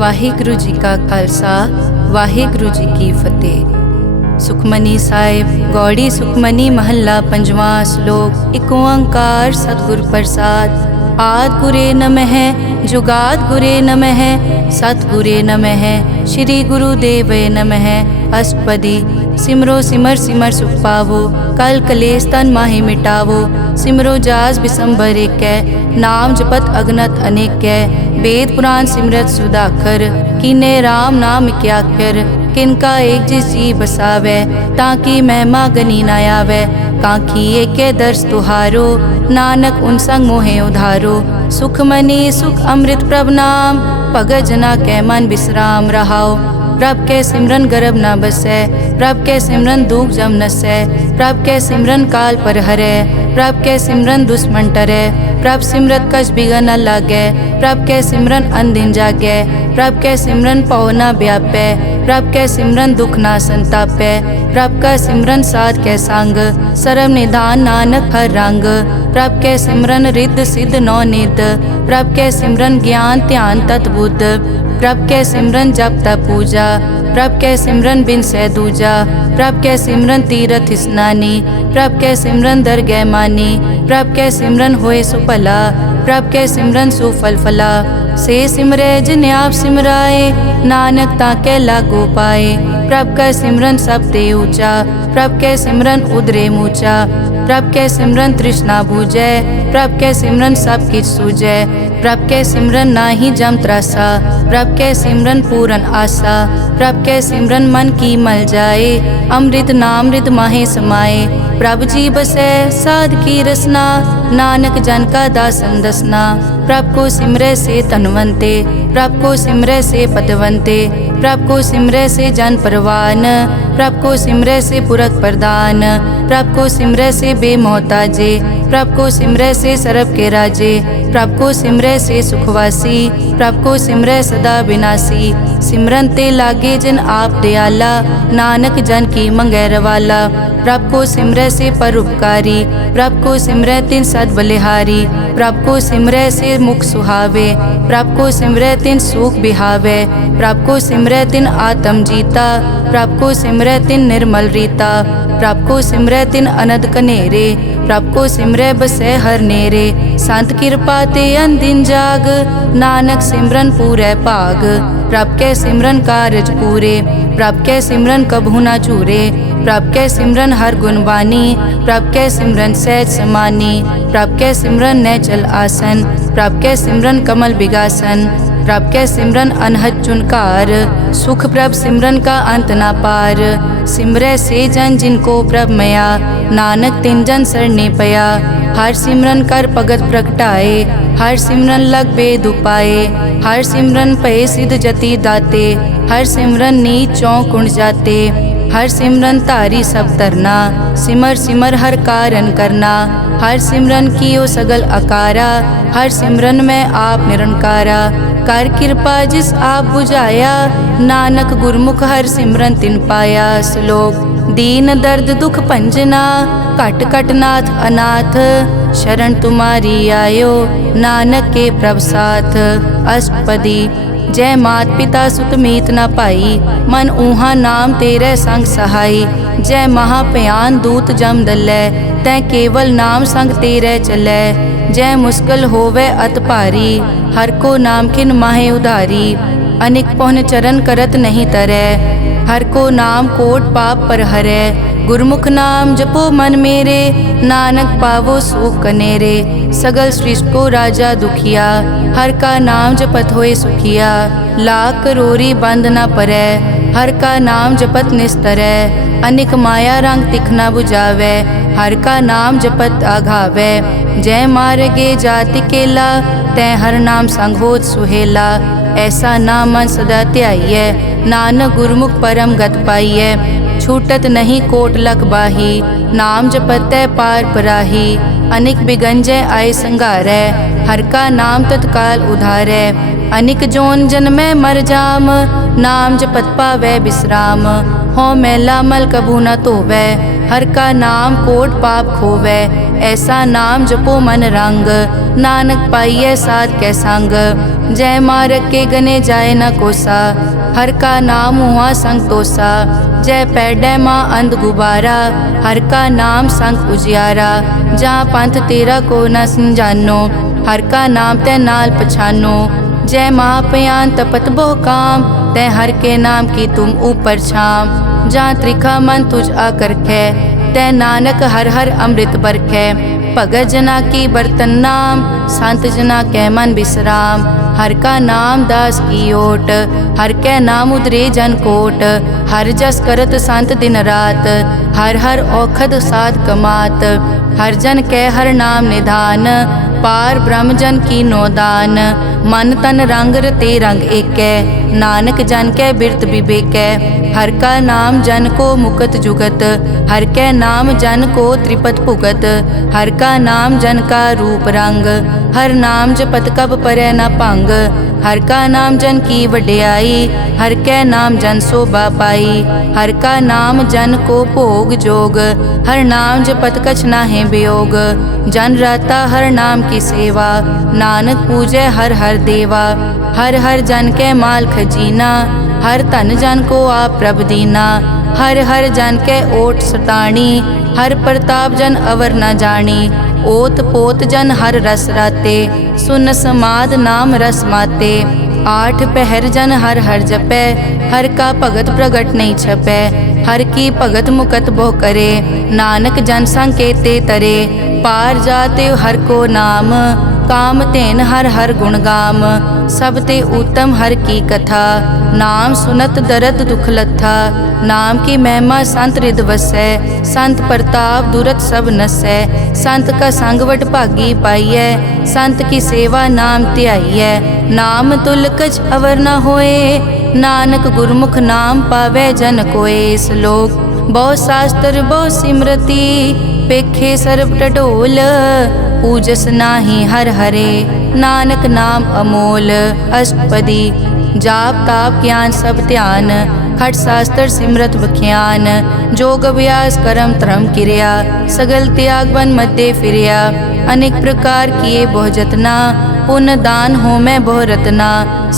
ਵਾਹਿਗੁਰੂ ਜੀ ਕਾ ਖਾਲਸਾ ਵਾਹਿਗੁਰੂ ਜੀ ਕੀ ਫਤਿਹ। ਸੁਖਮਨੀ ਸਾਹਿਬ ਗੌੜੀ ਸੁਖਮਨੀ ਮਹੱਲਾ ਪੰਜਵਾਂ ਸ਼ਲੋਕ। ਇਕ ਓੰਕਾਰ ਸਤਿਗੁਰ ਪ੍ਰਸਾਦ। ਆਦਿ ਗੁਰੇ ਨਮః ਜੁਗਾਦ ਗੁਰੇ ਨਮః ਸਤਿਗੁਰੇ ਨਮঃ ਸ਼੍ਰੀ ਗੁਰੂ ਦੇਵੇ ਨਮঃ। ਅਸ਼ਟਪਦੀ। ਸਿਮਰੋ ਸਿਮਰ ਸਿਮਰ ਸੁਖ ਪਾਵੋ ਕਲ ਕਲੇਸ਼ ਤਨ ਮਾਹਿ ਮਿਟਾਵੋ। ਸਿਮਰੋ ਜਾਸ ਬਿਸੰਬਰ ਏਕੈ ਨਾਮ ਜਪਤ ਅਗਨਤ ਅਨੇਕੈ। वेद पुराण सिमरत सुधाकर कीने राम नाम क्याकर। किनका एक जिस जी बसावै ताकि महिमा गनी न आवै। कांखी एके दर्श तुहारो नानक उन संग मोहे उधारो। सुख मनी सुख अमृत प्रभ नाम भगत जना कै मन विश्राम रहाओ। प्रभ के सिमरन गर्भ न बसै प्रभ के सिमरन दुख जम नसै। प्रभ के सिमरन काल पर हरै प्रभ के सिमरन दुश्मन टरै। प्रभ सिमरत कछ बिगन न लागै प्रभ के सिमरन अनदिन जागै। प्रभ के सिमरन पौ न व्यापै प्रभ के सिमरन दुख न संतापै। प्रभ का सिमरन साध के संग सर्व निधान नानक हर रंग। प्रभ के सिमरन रिद्ध सिद्ध नौ निध प्रभ के सिमरन ज्ञान ध्यान तत बुद्ध। प्रभ के सिमरन जप तप पूजा प्रभ के सिमरन बिन सै दूजा। प्रभ के सिमरन तीरथ स्नानी प्रभ के सिमरन दरगह मानी। प्रभ के सिमरन होए सुफला प्रभ के सिमरन सुफल फला। से सिमरै जिन आप सिमराए नानक ताके लागो पाए। प्रभ का सिमरन सब ते ऊंचा प्रभ के सिमरन उदरे मूचा। प्रभ के सिमरन तृष्णा बूझै प्रभ के सिमरन सब किछ सूझै। प्रभ के सिमरन नाही जम त्रासा प्रभ के सिमरन पूरन आसा। प्रभ के सिमरन मन की मल जाए अमृत नामृत माहे समाए। प्रभ जी बसै साध की रसना नानक जन का दासन दसना। प्रभ को सिमरै से तनवंते प्रभ को सिमरै से पतवंते। प्रभ को सिमरै से जन परवान प्रभ को सिमरै से पुरख प्रदान। प्रभ को सिमरै से बेमोहताजे प्रभ को सिमरै से सरब के राजे। प्रभ को सिमरै से सुखवासी प्रभ को सिमरै सदा विनाशी। सिमरन ते लागे जिन आप दयाला नानक जन की मंगैर वाला। प्रभ को सिमरै से परोपकारी प्रभ को सिमरै तिन सद बलिहारी। प्रभ को सिमरै से मुख सुहावे प्रभ को सिमरै तिन सुख बिहावे। प्रभ को सिमरै तिन आत्म जीता प्रभ को सिमरै तिन निर्मल रीता। प्रभ को सिमरै तिन अनद कनेरे प्रभ को सिमरै बसै हर नेरे। संत कृपा ते अनदिन जाग नानक सिमरन पूरै भाग। प्रभ के सिमरन कारज पूरे प्रभ के सिमरन कभू न चूरे। प्रभ के सिमरन हर गुणवानी प्रभ के सिमरन सहज समानी। प्रभ के सिमरन नैचल आसन प्रभ के सिमरन कमल बिगासन। प्रभ के सिमरन अनहद चुनकार सुख प्रभ सिमरन का अंत ना पार। सिमरै से जन जिनको प्रभ मया नानक तिन जन सरने पया। हर सिमरन कर भगत प्रगटाए हर सिमरन लग बेद उपाए। हर सिमरन पए सिद्ध जति दाते हर सिमरन नीच चौं कुंड जाते। हर सिमरन तारी सब तरना सिमर सिमर हर कारण करना। हर सिमरन कियो सगल अकारा हर सिमरन में आप निरंकारा। कर कृपा जिस आप बुझाया नानक गुरमुख हर सिमरन तिन पाया। श्लोक। दीन दर्द दुख भंजना घट घट नाथ अनाथ। शरण तुम्हारी आयो नानक के प्रभ साथ। अष्टपदी। जय मात पिता सुत मीत न पाई मन ऊहा नाम तेरे संग सहाई। जय महाभयान दूत जम दलै तै केवल नाम संग तेरे चलै। जय मुश्किल होवे अत भारी हर को नाम खिन माहे उधारी। अनिक पौन चरण करत नहीं तरै हर को नाम कोट पाप पर हरै। गुरमुख नाम जपो मन मेरे नानक पावो सुख कनेरे। सगल सृष्टि को राजा दुखिया हर का नाम जपत होए सुखिया। लाख करोरी बंद न परै हर का नाम जपत निस्तरै। अनिक माया रंग तिखना बुझावै हर का नाम जपत आघावै। जय मार्गे जाति केला तै हर नाम संग होत सुहेला। ऐसा नाम मन सदा ध्याइयै नानक गुरमुख परम गत पाइयै। छूटत नहीं कोट लख बाही नाम जपतै पार पराही। अनिक बिगंजय आय संघारै हर का नाम तत्काल उधारै। अनिक जोन जन्मै मर जाम नाम जपत पावै विश्राम। हो मैला मल कबू न धोवै हर का नाम कोट पाप खोवै। ऐसा नाम जपो मन रंग, नानक पाइयै साध कै संग। जय मारग के गने जाए न कोसा, हर का नाम हुआ संग तोसा। जय पैडै माँ अंध गुबारा, हर का नाम संग उजियारा। जहाँ पंथ तेरा को न समझानो, हर का नाम तै नाल पछानो। जय महापयान तपत बहु काम, तै हर के नाम की तुम ऊपर छाम। जहाँ त्रिखा मन तुझ आकर कै, तै नानक हर हर अमृत बरखै। भगत जना की बर्तन नाम, संत जना कै मन विश्राम। हर का नाम दास की ओट, हर कै नाम उदरे जन कोट। हर जस करत संत दिन रात, हर हर औखद साध कमात। हर जन कै हर नाम निधान, पार ब्रह्म जन की नोदान। मन तन रंग रते रंग एकै, नानक जन कै बिरत विवेकै। हर का नाम जन को मुकत जुगत, हर कै नाम जन को त्रिपत भुगत। हर का नाम जन का रूप रंग, हर नाम जपत कब परै न भंग। हर का नाम जन की वड्याई, हर कै नाम जन शोभा पाई। हर का नाम जन को भोग जोग, हर नाम जपत कछ नाहि वियोग। जन राता हर नाम की सेवा, नानक पूजै हर हर देवा। हर हर जन कै माल खजीना, हर धन जन को आप प्रभ दीना। हर हर जन कै ओट सताणी, हर प्रताप जन अवर न जानी। ओत पोत जन हर रस राते, सुन समाद नाम रस माते। आठ पहर जन हर हर जपै, हर का भगत प्रगट नहीं छपै। हर की भगत मुकत बहु करे, नानक जन संकेते तरे। पार जाते हर को नाम, काम तेन हर हर गुण गाम। सब ते उत्तम हर की कथा, नाम सुनत दर्द दुख लथा। नाम की महिमा संत रिद वसै, संत प्रताप दुरत सब नसै। संत का संग वट भागी पाइयै, संत की सेवा नाम ध्याइयै। नाम तुल कछ अवर न होए, नानक गुरमुख नाम पावै जन कोय। श्लोक बहु शास्त्र बहु सिमरति, पेखे सर्ब टडोल। पूजस नाही हर हरे, नानक नाम अमोल। अष्टपदी जाप ताप ज्ञान सब ध्यान, खट शास्त्र सिमरत बख्यान। जोग अभ्यास करम धर्म क्रिया, सगल त्याग बन मध्य फिरिया। अनेक प्रकार किए बहु जतना, पुण्य दान हो मैं बहु रतना।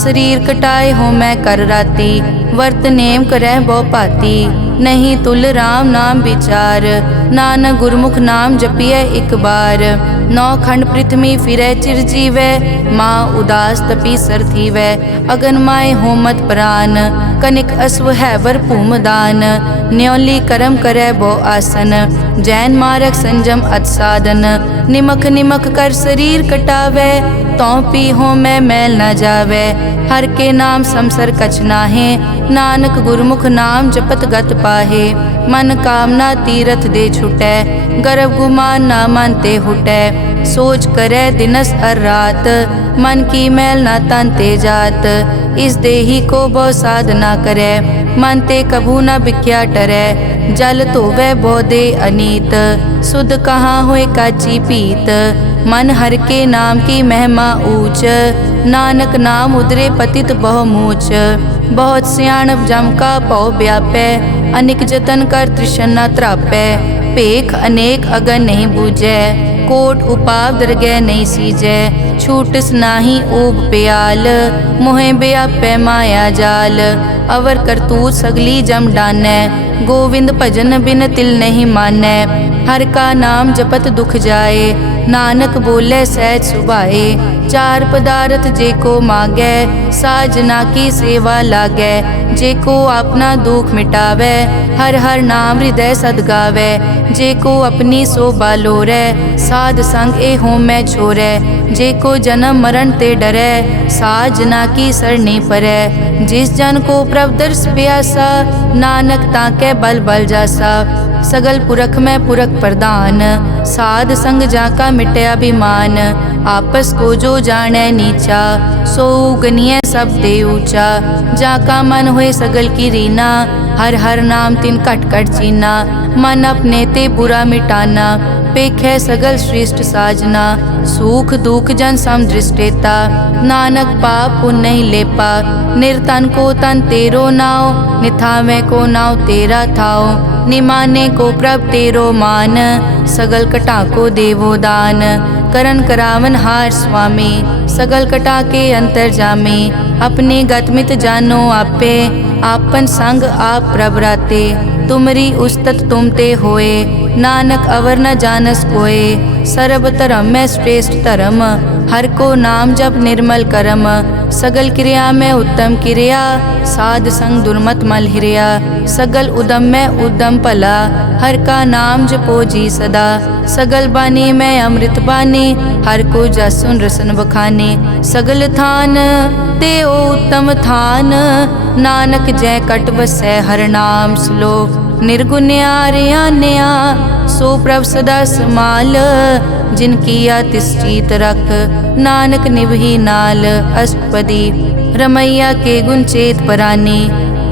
शरीर कटाए हो मैं कर राती, वर्त नेम करह बहु पाती। नहीं तुल राम नाम विचार, नानक गुरमुख नाम जपिए एक बार। नौ खंड पृथ्वी फिरै चिर जीवै, माँ उदास तपी सर थीवै। अगन माय होमत प्राण, कनिक अश्व हैवर भूमदान। न्योली करम करै बहु आसन, जैन मारक संजम अत साधन। निमख निमख कर शरीर कटावै, तौ पी हो मैं मैल न जावै। हर के नाम समसर कछ नाहे, नानक गुरमुख नाम जपत गत पाहे। मन कामना तीरथ दे छुटै, गर्भ गुमान ना मन ते हुटै। सोच करै दिनस अर रात, मन की मैल ना तन ते जात। इस देही को बहु साधना करै, मन ते कभू न बिख्या टरै। जल धोवै बहु दे अनीत, सुध कहाँ होए काची पीत। मन हर के नाम की महिमा ऊंच, नानक नाम उदरे पतित बहु मूच। बहुत सियाणप जम का पौ व्यापै, अनेक जतन कर तृष्ण न त्रापै। पेख अनेक अगन नहीं बूझै, कोट उपाव दरगह नहीं सीजै। छूटस नाही ऊब प्याल, मोहे व्यापै माया जाल। अवर करतूत सगली जम डानै, गोविंद भजन बिन तिल नहीं मानै। हर का नाम जपत दुख जाए, नानक बोले सहज सुभाए। चार पदार्थ जे को मांगै, साजना की सेवा लागै। जे को अपना दुख मिटावै, हर हर नाम हृदय सद गावै। जे को अपनी शोभा लोरै, साध संग ए हो मैं छोरै। जे को जन्म मरण ते डरै, साजना की सरनी परै। जिस जन को प्रभ दर्श प्यासा, नानक ताकै बल बल जासा। सगल पुरख में पुरख प्रधान, साध संग जाका मिटे अभिमान। आपस को जो जाने नीचा, सो गनिय सब दे ऊंचा। जाका मन होए सगल की रीना, हर हर नाम तिन कट कट चीना। मन अपने ते बुरा मिटाना, पेख है सगल श्रेष्ठ साजना। सुख दुख जन सम दृष्टेता, नानक पाप पुण्य नहीं लेपा। निर्तन को तन तेरो नाव, निथावे को नाव तेरा थाओ। निमाने को प्रभ तेरो मान, सगल कटा को देवो दान। करन करावन हार स्वामी, सगल कटा के अंतर जामे। अपने गतमित जानो आपे, आपन संग आप प्रभ राते। तुमरी उस्तत तुम ते होए, नानक अवर न जानस कोए। सर्ब धर्म में श्रेष्ठ धर्म, हर को नाम जप निर्मल करम। सगल क्रिया में उत्तम क्रिया, साध संग दुर्मत मल हिरिया। सगल उदम में उद्दम भला, हर का नाम जपो जी सदा। सगल बानी में अमृत बानी, हर को जस सुन रसन बखाने। सगल थान देओ उत्तम थान, नानक जय कट बसै हर नाम श्लोक। निर्गुण आर्यान्या सो प्रभ सदा समाल, जिनकी तिष्ठित रख नानक निभही नाल। अष्टपदी रमैया के गुण चेत परानी,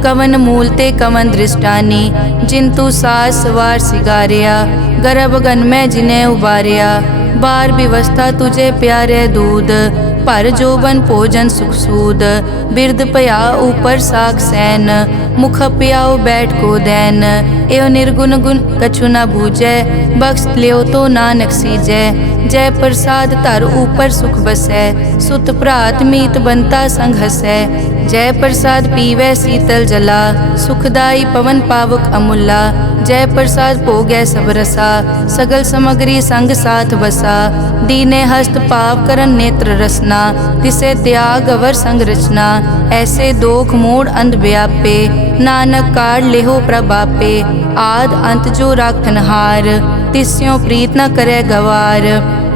कवन मूलते कवन दृष्टानी। जिंतु सास सवार सिगारिया, गर्भ गन में जिन्हें उबारिया। बार व्यवस्था तुझे प्यारे दूध, पर जोबन भोजन सुख सूद। बिरद पया ऊपर साग सैन, मुख प्याओ बैठ को दैन। एव निर्गुण गुण कछु न बूझै, बख्श लियो तो नानक सीजै। जय प्रसाद धर ऊपर सुख बसै, सुत भ्रात मीत बनता संग हसै। जय प्रसाद पीवै शीतल जला, सुखदाई पवन पावक अमूला। जय प्रसाद भोगै सब रसा, सगल समग्री संग साथ बसा। दीने हस्त पाव करन नेत्र रसना, तिसे त्याग अवर संग रचना। ऐसे दोख मूढ़ अंध व्यापे, नानक काढ़ लेहो प्रभापे। आद अंत जो राखन हार, तिस्यों प्रीत न करे गवार।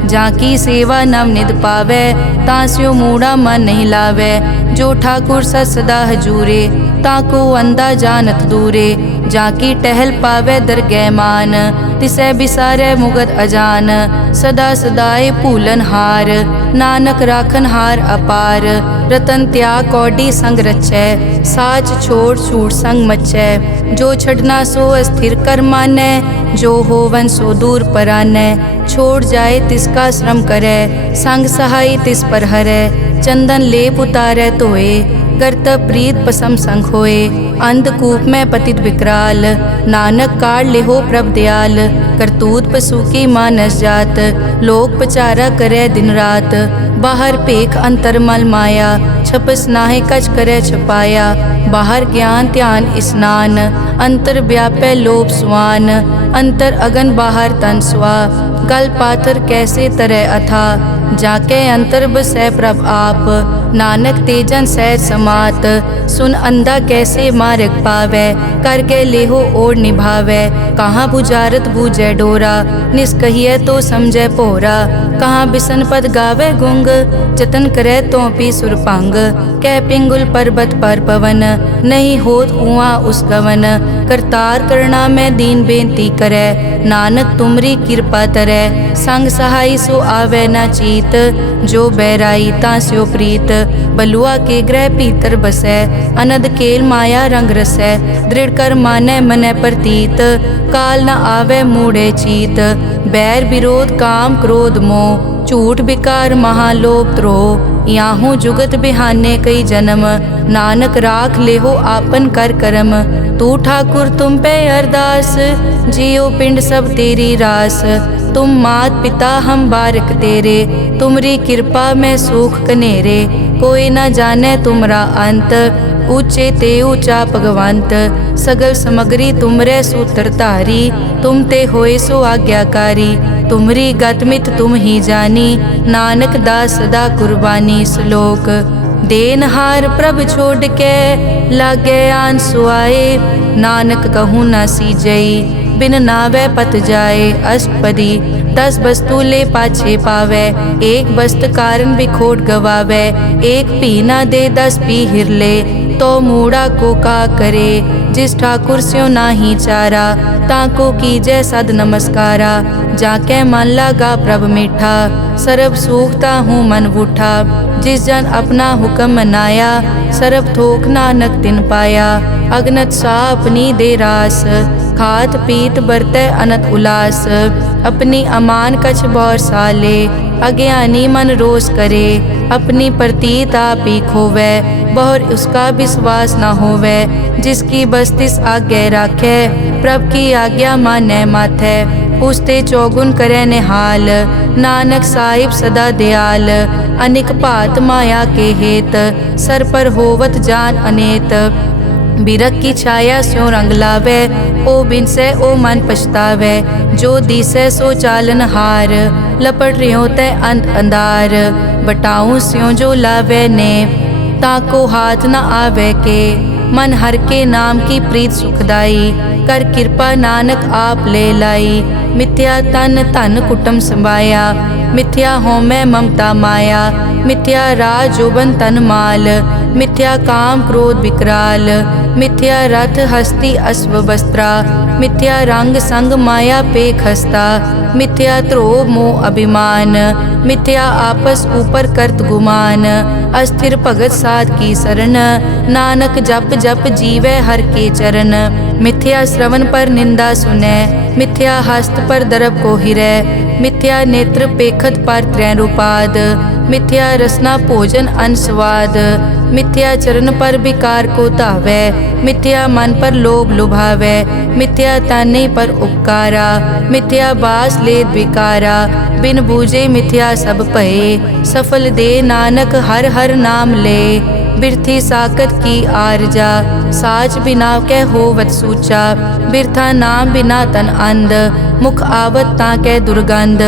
जाकी सेवा नव निध पावे, तास्यो मूढ़ा मन नहीं लावे। जो ठाकुर सत सदा हजूरे, ताको अंधा जानत दूरे। जाकी टहल पावे दरगह मान, तिसै बिसारे मुगत अजान। सदा सदाए भूलन हार, नानक राखन हार अपार। रतन त्याग कौडी संग रचै, साच छोड़ छूट संग मचै। जो छड़ना सो अस्थिर कर मानै, जो होवन सो दूर परानै। छोड़ जाए तिसका श्रम करे, संग सहाई तिस पर हरै। चंदन लेप उतारै धोए, करतब प्रीत पसम संग होए। अंधकूप में पतित विकराल, नानक काढ़ लेहो प्रभ दयाल। करतूत पशु की मानस जात, लोक पचारा करे दिन रात। बाहर पेख अंतर मल माया, छपस नाहे कछ करे छपाया। बाहर ज्ञान ध्यान स्नान, अंतर व्यापै लोभ स्वान। अंतर अगन बाहर तन स्वा, गल पाथर कैसे तरह अथा। जाके अंतर बसै प्रभ आप, नानक तेजन सहज समात। सुन अंधा कैसे मार्ग पावै, करके लेहो ओर निभावै। कहाँ बुझारत बूझै डोरा, निष्कहिए तो समझै पोरा। कहाँ बिसन पद गावे गुंग, जतन करे तो पी सुरपांग। कह पिंगुल पर्वत पर पवन, नहीं होत उहाँ उस गवन। करतार करना में दीन बेनती करे, नानक तुमरी कृपा तरै। संग सहाई सो आवे न चीत, जो बैराई तास्यो प्रीत। बलुआ के ग्रह भीतर बसै, अनद केल माया रंग रसै। दृढ़ कर मानै मनै प्रतीत, काल न आवे मूढ़े चीत। बैर विरोध काम क्रोध मोह, झूठ विकार महालोभ द्रोह। याहू जुगत बिहाने कई जन्म, नानक राख लेहो आपन कर करम। तू ठाकुर तुम पे अरदास, जियो पिंड सब तेरी रास। तुम मात पिता हम बारक तेरे, तुमरी कृपा में सुख कनेरे। कोई न जाने तुमरा अंत, ऊंचे ते ऊंचा भगवंत। सगल समग्री तुमरे सूत्रधारी, तुम ते होए सो आज्ञाकारी। तुमरी गतमित तुम ही जानी, नानक दास सदा कुर्बानी। श्लोक देनहार प्रभ छोड़ के, लागे आन सुआए। नानक कहूँ न सीजई, बिन नावे पत जाए। अष्टपदी 10 वस्तु ले पाछे पावे, एक वस्त कारण बिखोट गवावे। एक पी न दे 10 पी हिरले, तो मूढ़ा को का करे। जिस ठाकुर स्यों नाही चारा, ताको कीजै सद नमस्कारा। जाके मन लागा प्रभ मीठा, सर्ब सूखता हूँ मन बूठा। जिस जन अपना हुक्म मनाया, सरब थोक नानक तिन पाया। अगनत सा अपनी दे रास, खात पीत बरतै अनत उलास। अपनी अमान कछ बौर साले, अज्ञानी मन रोष करे। अपनी प्रतीत आप ही खोवै, बहुर उसका विश्वास न होवै। जिसकी बस्तिस आज्ञा राखै, प्रभ की आज्ञा मानै माथै। उसते चौगुन करे निहाल, नानक साहिब सदा दयाल। अनिक भात माया के हेत, सर पर होवत जान अनेत। बिरख की छाया स्यों रंग लावै, ओ बिनसै ओ मन पछतावै। जो दिसै सो चालन हार, लपट रियो तै अंत अंधार। बटाऊं स्यों जो लावै ने, ताको हाथ न आवे के। मन हर के नाम की प्रीत सुखदाई, कर कृपा नानक आप ले लाई। मिथ्या तन धन कुटुम संभाया, मिथ्या होमै ममता माया। मिथ्या राज जोबन तन माल, मिथ्या काम क्रोध विकराल। मिथ्या रथ हस्ती अश्व वस्त्रा, मिथ्या रंग संग माया पे खस्ता। मिथ्या ध्रोह मोह अभिमान, मिथ्या आपस ऊपर करत गुमान। अस्थिर भगत साध की शरण, नानक जप जप जीवै हर के चरण। मिथ्या श्रवण पर निंदा सुनै, मिथ्या हस्त पर दरब को हिरै। मिथ्या नेत्र पेखत पर त्रैन रूपाद, मिथ्या रसना भोजन अन स्वाद। मिथ्या चरण पर विकार को धावै, मिथ्या मन पर लोभ लुभावै। मिथ्या ताने पर उपकारा, मिथ्या बास लेत विकारा। बिन बूझे मिथ्या सब भये, सफल दे नानक हर हर नाम ले। बिरथी साकत की आरजा, साच बिना कै होवत सूचा। बिरथा नाम बिना तन अंध, मुख आवत ताकै दुर्गंध।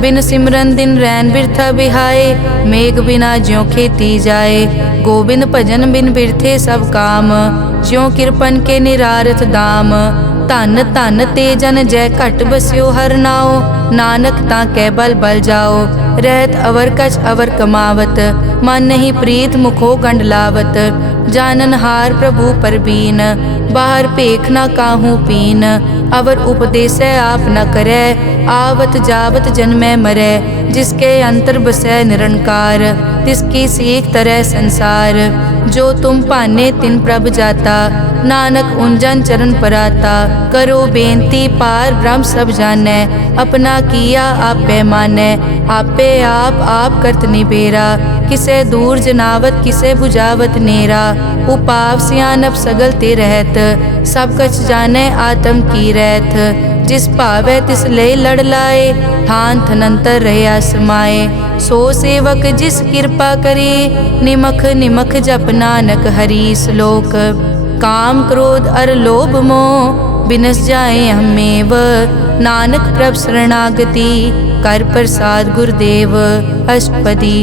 बिन सिमरन दिन रैन बिरथा बिहाए, मेघ बिना ज्यों खेती जाए। गोविंद भजन बिन बिरथे सब काम, ज्यों किरपन के निरारथ दाम। धन धन ते जन जय घट बस्यो हर नाओ, नानक ताकै बल बल जाओ। रहत अवर कछ अवर कमावत, मन नहीं प्रीत मुखो गंड लावत। जानन हार प्रभु परबीन, बाहर पेख न काहू पीन। अवर उपदेसै आप न करै, आवत जावत जन्मै मरै। जिसके अंतर बसै निरंकार, तिसकी सीख तरह संसार। जो तुम भाने तिन प्रभ जाता, नानक उंजन चरण पराता। करो बेनती पार ब्रह्म सब जानै, अपना किया आपे मानै। आपे आप करत निबेरा, किसे दूर जनावत किसे बुझावत नेरा। उपाव सियानप सगल ते रहत, सब कछ जानै आत्म की रहत। जिस भावै तिस ले लड़ लाए, थान थनंतर रहे समाए। सो सेवक जिस कृपा करे, निमख निमख जप नानक हरि श्लोक। काम क्रोध अर लोभ मोह, बिनस जाए हमेव। नानक प्रभ शरणागति, कर प्रसाद गुरुदेव। अष्टपदी।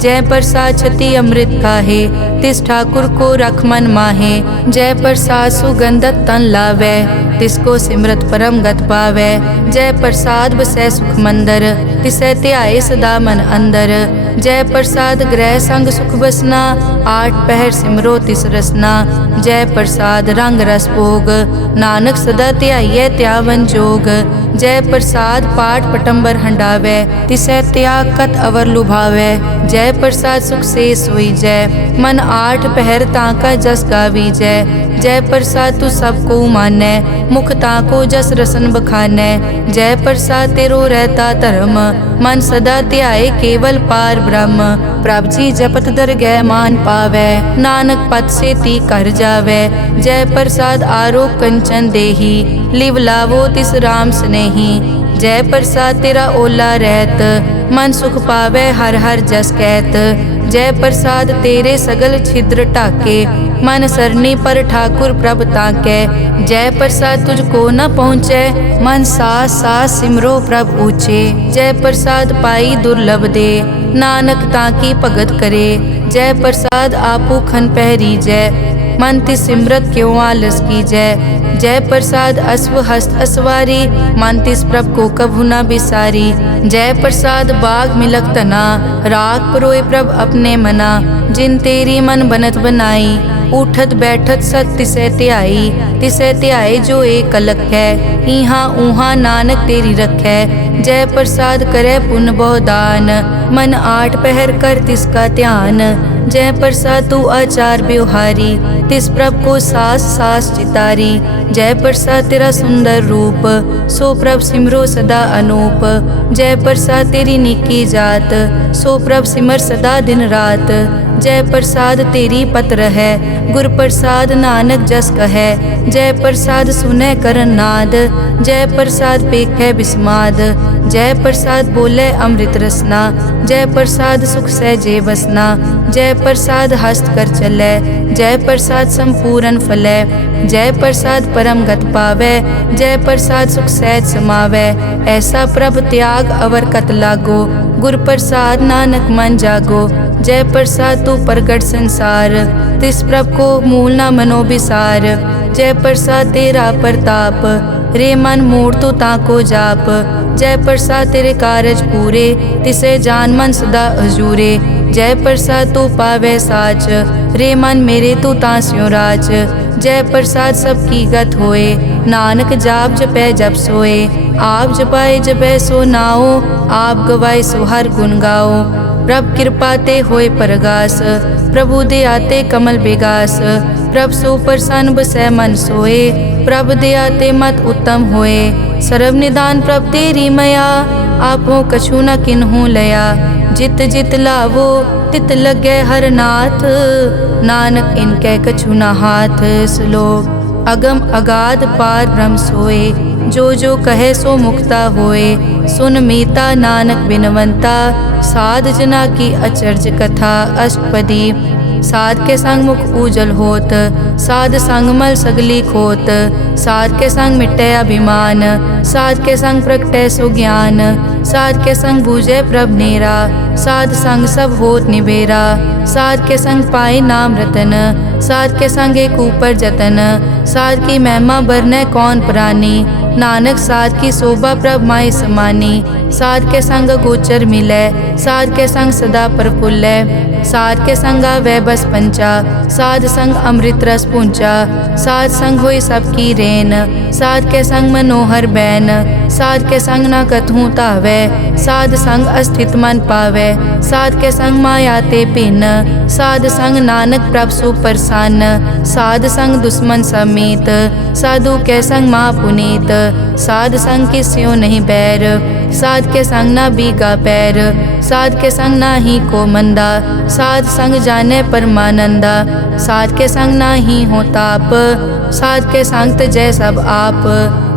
जय प्रसाद छति अमृत खाहे, तिस ठाकुर को रख मन माहे। जय प्रसाद सुगंधत तन लावै, तिसको सिमरत परम गत पावै। जय प्रसाद बसै सुख मंदर, तिसै ध्याए सदा मन अंदर। जय प्रसाद ग्रह संग सुख बसना, आठ पहर सिमरो तिस रसना। जय प्रसाद रंग रस भोग, नानक सदा ध्याइयै त्यावन जोग। जय प्रसाद पाठ पटंबर हंडावै, तिसै त्याग कत अवर लुभावै। जय प्रसाद सुख से सोई जय, मन आठ पहर ताका जस गावी जय। जय प्रसाद तू सबको मानै, मुख ताको जस रसन बखानै। जय प्रसाद तेरो रहता धर्म, मन सदा ध्याए केवल पार ब्रह्म। प्रभ जी जपत दरगह मान पावै, नानक पद से ती कर जावै। जय प्रसाद आरोग कंचन देही, लिव लावो तिस राम स्नेही। जय प्रसाद तेरा ओला रहत, मन सुख पावै हर हर जस कहत। जय प्रसाद तेरे सगल छिद्र ढाके, मन सरनी पर ठाकुर प्रभ ताकै। जय प्रसाद तुझको न पहुँचै, मन सास सास सिमरो प्रभ ऊँचे। जय प्रसाद पाई दुर्लभ दे, नानक ताकी भगत करे। जय प्रसाद आपू खन पहरी जय, मन तिस सिमरत क्यों आलस की जय। जय प्रसाद अश्व हस्त असवारी, मन तिस प्रभ को कभु न बिसारी। जय प्रसाद बाग मिलक तना, राख परोए प्रभ अपने मना। जिन तेरी मन बनत बनाई, उठत बैठत सत तिसै ध्याई। तिसै ध्याए जो एक अलख है, इहाँ ऊहाँ नानक तेरी रखै। जय प्रसाद करे पुण्य बहुदान, मन 8 पहर कर तिसका ध्यान। जय प्रसाद तू आचार व्यवहारी, तिस प्रभ को सास सास चितारी। जय प्रसाद तेरा सुंदर रूप, सो प्रभ सिमरो सदा अनूप। जय प्रसाद तेरी निकी जात, सो प्रभ सिमर सदा दिन रात। जय प्रसाद तेरी पत्र है, गुर प्रसाद नानक जस कहे। जय प्रसाद सुने करन नाद, जय प्रसाद पेखे बिस्माद। जय प्रसाद बोले अमृत रसना, जय प्रसाद सुख सहजे बसना। जय प्रसाद हस्त कर चले, जय प्रसाद संपूर्ण फले। जय प्रसाद परम गत पावे, जय प्रसाद सुख सहज समावे। ऐसा प्रभ त्याग अवर कत लागो, गुर प्रसाद नानक मन जागो। जय प्रसाद तू प्रगट संसार, तिस प्रभ को मूल न मनो बिसार। जय प्रसाद तेरा प्रताप, रे मन मूड तो ताको जाप। जय प्रसाद तेरे कारज पूरे, तिसे जान मन सदा अजूरे। जय प्रसाद तू पावे साच, रे मन मेरे तू तास्यो राज। जय प्रसाद सबकी गत होए, नानक जाप जपै जप सोए। आप जपाए जपै सो नाओ, आप गवाए सो हर गुण गाओ। प्रभ कृपा ते होए परगास, प्रभु दे आते कमल बेगास। प्रभ सो प्रसन्न बसै मन सोए, प्रभ दे आते मत उत्तम होए। सर्व निदान प्रभ तेरी मया, आपो कछु न किन्हू लया। जित जित लावो तित लगे हर नाथ, नानक इनके कछु न हाथ। श्लोक अगम अगाध पार ब्रह्म सोए, जो जो कहे सो मुक्ता होए। सुन मीता नानक बिनवंता, साध जना की अचर्ज कथा। अष्टपदी साध के संग मुख उजल होत, साध संग मल सगली खोत। साध के संग मिटे अभिमान, साध के संग प्रगटे सो ज्ञान। साध के संग बूझे प्रभ नेरा, साध संग सब होत निबेरा। साध के संग पाए नाम रतन, साध के संग एक ऊपर जतन। साध की महिमा बरने कौन प्राणी, नानक साध की शोभा प्रभ माई समानी। साध के संग गोचर मिले, साध के संग सदा प्रफुल्ले। साध के संग वह बस पंचा, साध संग अमृत रस पूंचा। साध संग होई सबकी रेन, साध के संग मनोहर बैन। साध के संग न कथूं तावे, साध संग अस्थित मन पावे। साध के संग माया ते पिन, साध संग नानक प्रभ सु प्रसन्न। साध संग दुश्मन समेत, साधु के संग माँ पुनीत। साध संग किस्यो नहीं बैर, साध के संग न बीगा पैर। साध के संग ना ही को मंदा, साध संग जाने परमानंदा। साध के संग ना ही हो ताप, साध के संग तजय सब आप।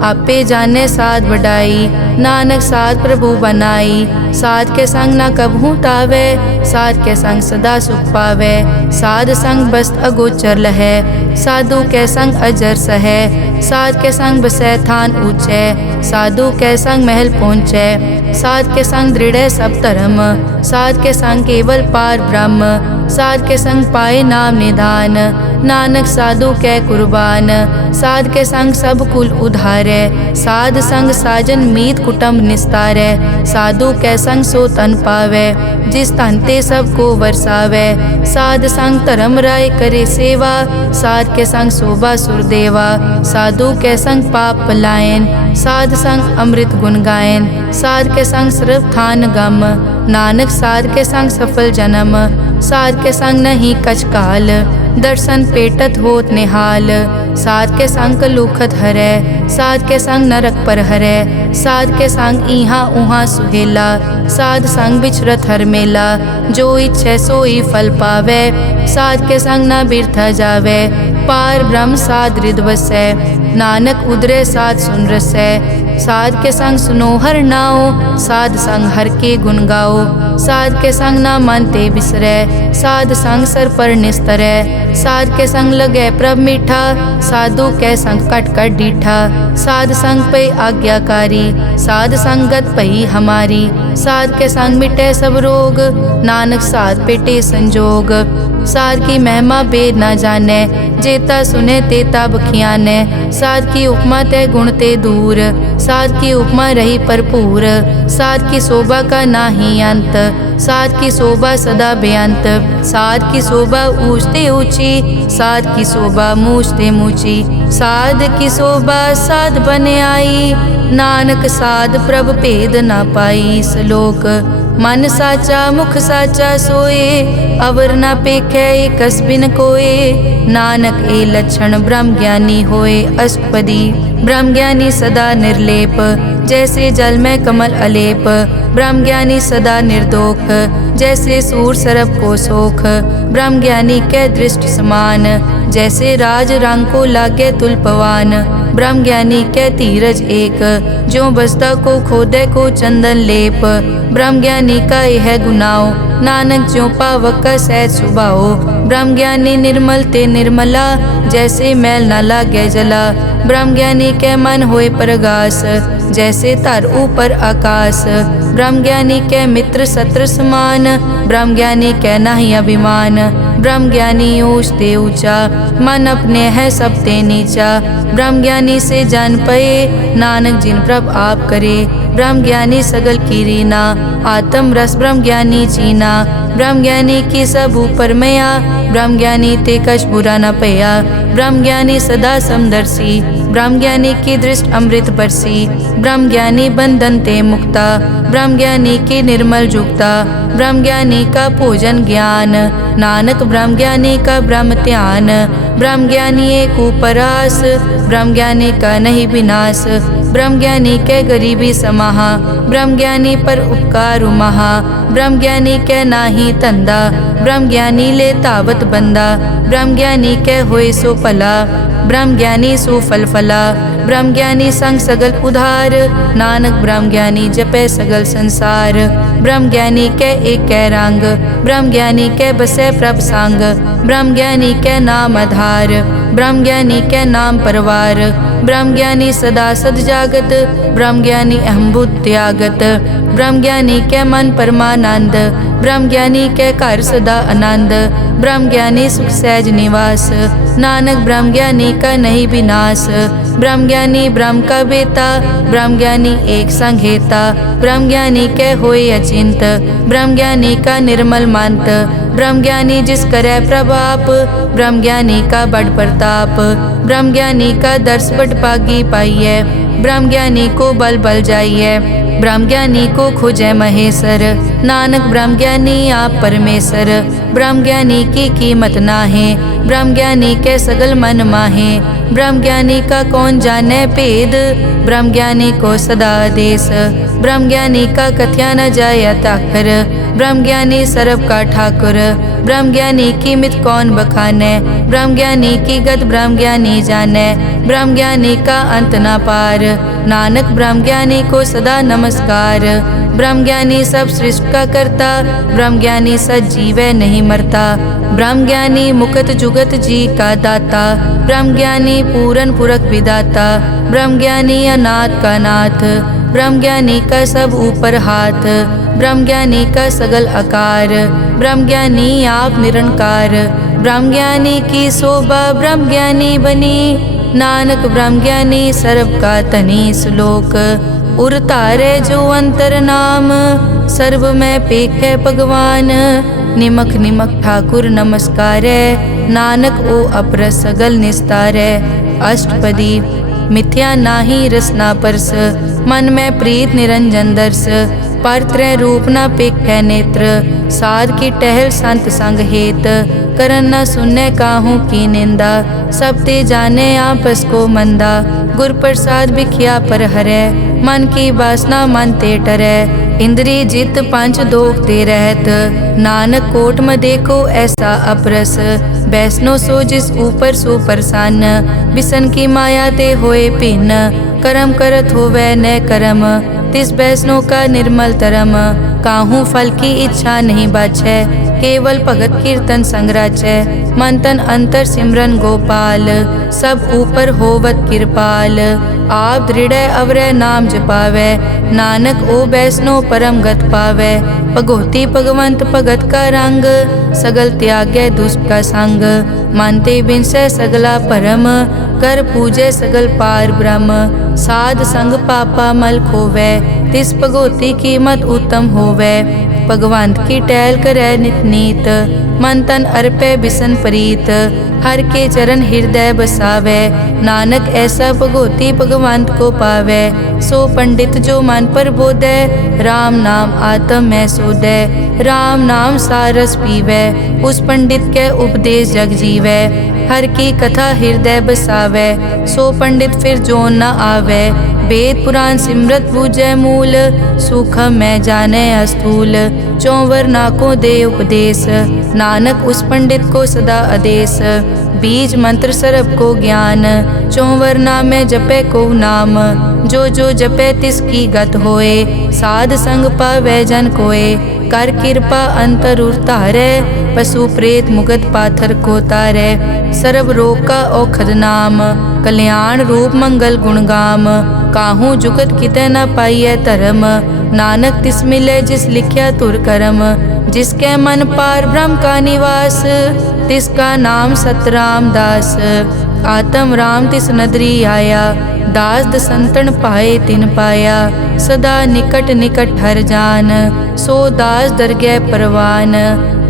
आपे जाने साध बढ़ाई, नानक साध प्रभु बनाई। साध के संग न कबहू तावे, साध के संग सदा सुख पावे। साध संग बस्त अगोचर लहे, साधु के संग अजर सहे। साध के संग बसै थान ऊंचे, साधु के संग महल पहुँचे। साध के संग दृढ़ सब धर्म, साध के संग केवल पार ब्रह्म। साध के संग पाए नाम निधान, नानक साधु के कुर्बान। साध के संग सब कुल उधारे, साध संग साजन मीत कुटुंब निस्तारे। साधु के संग सो तन पावे, जिस तन ते सबको वर्षावे। साध संग धर्म राय करे सेवा, साध के संग शोभा सुरदेवा। साधु के संग पाप पलायन, साध संग अमृत गुण गायन। साध के संग सर्व थान गम, नानक साध के संग सफल जन्म। साध के संग नहीं कछ काल, दर्शन पेटत होत निहाल। साध के संग कलुखत हरै, साध के संग नरक पर हरै। साध के संग इहाँ उहाँ सुहेला, साध संग बिछरत हर मेला। जो इच्छे सोई फल पावे, साध के संग न बिरथा जावे। पार ब्रह्म साध हृद बसै, नानक उदरे साध सुन रसै। साध के संग सुनो हर नाओ, साध संग हर के गुण गाओ। साध के संग ना मन ते बिसरै, साध संग सर पर निस्तरै। साध के संग लगे प्रभ मीठा, साधु के संग कट कट डीठा। साध संग पे आज्ञाकारी, साध संगत पई हमारी। साध के संग मिटे सब रोग, नानक साध पेटे संजोग। साध की महिमा बेद न जाने, जेता सुने तेता बखियाने। साध की उपमा ते गुण ते दूर, साध की उपमा रही भरपूर। साध की शोभा का नाही अंत, साध की शोभा सदा बेअंत। साध की शोभा ऊंचते ऊंची, साध की शोभा मूछते मूची। साध की शोभा साध बने आई, नानक साध प्रभ भेद ना पाई सलोक। मन साचा मुख साचा सोए, अवर ना पेखै एकस बिन कोए। नानक ए लक्षण ब्रह्म ज्ञानी होए अष्टपदी। ब्रह्म ज्ञानी सदा निर्लेप, जैसे जल में कमल अलेप। ब्रह्म ज्ञानी सदा निर्दोख, जैसे सूर सरब को सोख। ब्रह्म ज्ञानी कै दृष्ट समान, जैसे राज रंग को लागे तुलपवान। ब्रह्म ज्ञानी कै धीरज एक, जो बसता को खोदे को चंदन लेप। ब्रह्म ज्ञानी का यह गुनाओ, नानक ज्यों पावक का सहज सुभाओ। ब्रह्म ज्ञानी निर्मल ते निर्मला, जैसे मैल न लागे जला। ब्रह्म ज्ञानी के मन होए परगास, जैसे धर ऊपर आकाश। ब्रह्म ज्ञानी के मित्र शत्रु समान, ब्रह्म ज्ञानी के नहीं अभिमान। ब्रह्म ज्ञानी ऊंच ते ऊंचा, मन अपने है सब ते नीचा। ब्रह्म ज्ञानी से जान पए, नानक जिन प्रभ आप करे। ब्रह्म ज्ञानी सगल की रीना, आत्म रस ब्रह्म ज्ञानी चीना। ब्रह्म ज्ञानी की सब ऊपर मया, ब्रह्म ज्ञानी ते कछ बुरा न पया। ब्रह्म ज्ञानी सदा समदर्शी, ब्रह्म ज्ञानी की दृष्ट अमृत बरसी। ब्रह्म ज्ञानी बंधन ते मुक्ता, ब्रह्म ज्ञानी की निर्मल जुक्ता। ब्रह्म ज्ञानी का पूजन ज्ञान, नानक ब्रह्म ज्ञानी का ब्रह्म ध्यान। ब्रह्म ज्ञानी एक उपरास, ब्रह्म ज्ञानी का नहीं विनाश। ब्रह्म ज्ञानी के गरीबी समाहा, ब्रह्म ज्ञानी पर उपकार महा। ब्रह्म ज्ञानी के नाही तंदा, ब्रह्म ज्ञानी ले तावत बंदा। ब्रह्म ज्ञानी के होए सो पला, ब्रह्म ज्ञानी सो फल फला। ब्रह्म ज्ञानी संग सगल उधार, नानक ब्रह्म ज्ञानी जपे सगल संसार। ब्रह्म ज्ञानी के एक कै रंग, ब्रह्म ज्ञानी के बसे प्रभ संग। ब्रह्म ज्ञानी के नाम आधार, ब्रह्म ज्ञानी के नाम परवार। ब्रह्म ज्ञानी सदा सद जागत, ब्रह्म ज्ञानी अहम बुद्धि त्यागत। ब्रह्म ज्ञानी के मन परमानंद, ब्रह्म ज्ञानी के घर सदा आनंद। ब्रह्म ज्ञानी सुख सहज निवास, नानक ब्रह्म ज्ञानी का नहीं विनाश। ब्रह्म ज्ञानी ब्रह्म का बेटा, ब्रह्म ज्ञानी एक संघेता। ब्रह्म ज्ञानी के होए अचिंत, ब्रह्म ज्ञानी का निर्मल मंत। ब्रह्म ज्ञानी जिस करे प्रभाप, ब्रह्म ज्ञानी का बड़ प्रताप। ब्रह्म ज्ञानी का दर्श बड़ पागी पाइये, ब्रह्म ज्ञानी को बल बल जाइए। ब्रह्म ज्ञानी को खोजे महेश्वर, नानक ब्रह्म ज्ञानी आप परमेश्वर। ब्रह्म ज्ञानी की कीमत नाहे, ब्रह्म ज्ञानी के सगल मन माहे। ब्रह्म ज्ञानी का कौन जाने भेद, ब्रह्म ज्ञानी को सदा आदेश। ब्रह्म ज्ञानी का कथ्या न जाय ताखर, ब्रह्म ज्ञानी सर्व का ठाकुर। ब्रह्म ज्ञानी की मित कौन बखाने, ब्रह्म ज्ञानी की गत ब्रह्म ज्ञानी जाने। ब्रह्म ज्ञानी का अंत न पार, नानक ब्रह्म ज्ञानी को सदा नमस्कार। ब्रह्म ज्ञानी सब सृष्टि का करता, ब्रह्म ज्ञानी सजीवै नहीं मरता। ब्रह्म ज्ञानी मुकत जुगत जी का दाता, ब्रह्म ज्ञानी पूरन पुरख विदाता। ब्रह्म ज्ञानी अनाथ का नाथ, ब्रह्म ज्ञानी का सब ऊपर हाथ। ब्रह्म ज्ञानी का सगल आकार, ब्रह्म ज्ञानी आप निरंकार। ब्रह्म ज्ञानी की शोभा ब्रह्म ज्ञानी बनी, नानक ब्रह्म ज्ञानी सर्व का तनी श्लोक। उर तारे जो अंतर नाम, सर्व में पेखे भगवान। निमक निमक ठाकुर नमस्कारे, नानक ओ अपर सगल निस्तारे। अष्टपदी। मिथ्या नाही रसना परस, मन में प्रीत निरंजन दर्श। परत्रय रूप न पेखे नेत्र, साध की टहल संत संग हेत। करन न सुनने काहू की निंदा, सब ते जाने आपस को मंदा। गुर प्रसाद बिखिया पर हरे, मन की वासना मन ते टरे। इंद्री जित पंच दोख ते रहत, नानक कोट में देखो ऐसा अपरस। वैष्णो सो जिस ऊपर सो प्रसन्न, बिसन की माया ते होए भिन्न। कर्म करत होवे न कर्म, तिस वैष्णो का निर्मल तरम। काहू फल की इच्छा नहीं बाछै, केवल भगत कीर्तन संग्राचै। मन तन अंतर सिमरन गोपाल, सब ऊपर होवत कृपाल। आप दृढ़ अवरय नाम जपावे, नानक ओ वैष्णो परम गत पावे। भगवती भगवंत भगत का रंग, सगल त्यागै दुष्ट का संग। मानते बिनसे सगला परम, कर पूजे सगल पार ब्रह्म। साध संग पापा मल खोवे, तिस भगवती कीमत उत्तम होवे। भगवंत की टहल करे नित नीत। मन तन अर्पे बिसन प्रीत, हर के चरण हृदय बसावे। नानक ऐसा भगोती भगवंत को पावे। सो पंडित जो मन पर बोधे, राम नाम आत्म में सोधे। राम नाम सारस पीवे, उस पंडित के उपदेश जग जीवे। हर की कथा हृदय बसावे, सो पंडित फिर जोन न आवे। वेद पुराण सिमरत बूझे मूल, सूखम में जाने अस्थूल। चौवर ना को दे उपदेश, नानक उस पंडित को सदा आदेश। बीज मंत्र सरब को ज्ञान, चौवर ना में जपे को नाम। जो जो जपे तिसकी गत होए, साध संग पावे जन कोए। कर कृपा अंतर उतारे, पशु प्रेत मुगत पाथर को तारे। सर्व रोग का औखद नाम, कल्याण रूप मंगल गुणगाम। काहू जुगत किते न पाइए धर्म, नानक तिस मिले जिस लिख्या तुर करम। जिसके मन पार ब्रह्म का निवास, तिसका नाम सतराम दास। आत्म राम तिस नदरी आया, दास दसंतन पाए तिन पाया। सदा निकट निकट हर जान, सो दास दरगह परवान।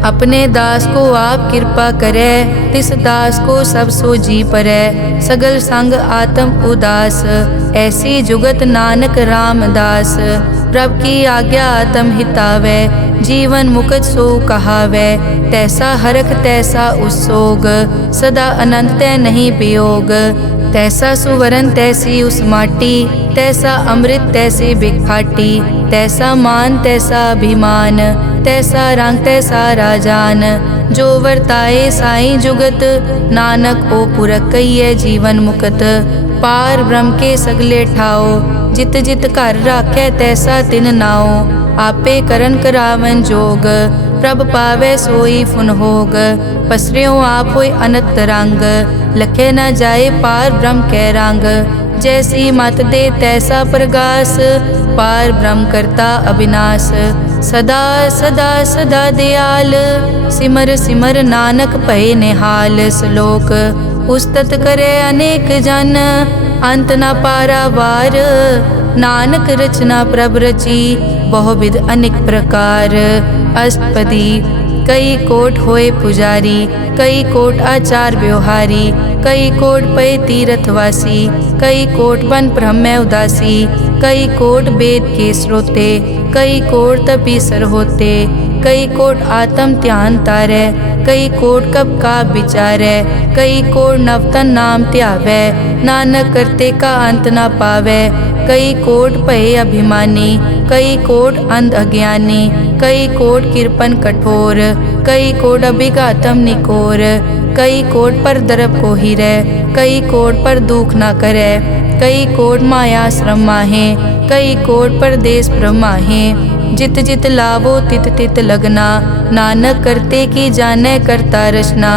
अपने दास को आप कृपा करे, तिस दास को सब सो जी परे। सगल संग आत्म उदास, ऐसी जुगत नानक रामदास। प्रभ की आज्ञा आत्म हितावे, जीवन मुकत सो कहावे। तैसा हरख तैसा उसोग, सदा अनंत तै नहीं वियोग। तैसा सुवरन तैसी उस माटी, तैसा अमृत तैसी बिखाटी। तैसा मान तैसा अभिमान, तैसा रंग तैसा राजान। जो वर्ताए साई जुगत, नानक ओ पुरख कहिए जीवन मुकत। पार ब्रह्म के सगले ठाओ, जित जित घर राखे तैसा तिन नाओ। आपे करन करावन जोग, प्रभ पावे सोई फुन होग। पसरियों आप होय अनंत रंग, लखे न जाए पार ब्रह्म कै रंग। जैसी मत दे तैसा प्रगास, पार ब्रह्म करता अविनाश। सदा सदा सदा दयाल, सिमर सिमर नानक भय निहाल। श्लोक उस्तत करे अनेक जन, अंत न पारावार। नानक रचना प्रभ रची, बहुविध अनेक प्रकार। अष्टपदी कई कोट होए पुजारी, कई कोट आचार व्यवहारी। कई कोट पय तीर्थवासी, कई कोट वन ब्रह्म उदासी। कई कोट वेद के स्रोते, कई कोट तपीसर होते। कई कोट आत्म ध्यान तारे, कई कोट कब का विचारे। कई कोट नवतन नाम त्यावे, नानक करते का अंत न पावे। कई कोट भय अभिमानी, कई कोट अंध अज्ञानी। कई कोट कृपन कठोर, कई कोट अभिघातम निकोर। कई कोट पर दरब को हिरे, कई कोट पर दुख न करे। कई कोट माया श्रम माहे, कई कोट परदेश ब्रह्माहे। जित जित लावो तित तित लगना, नानक करते की जाने करता रचना।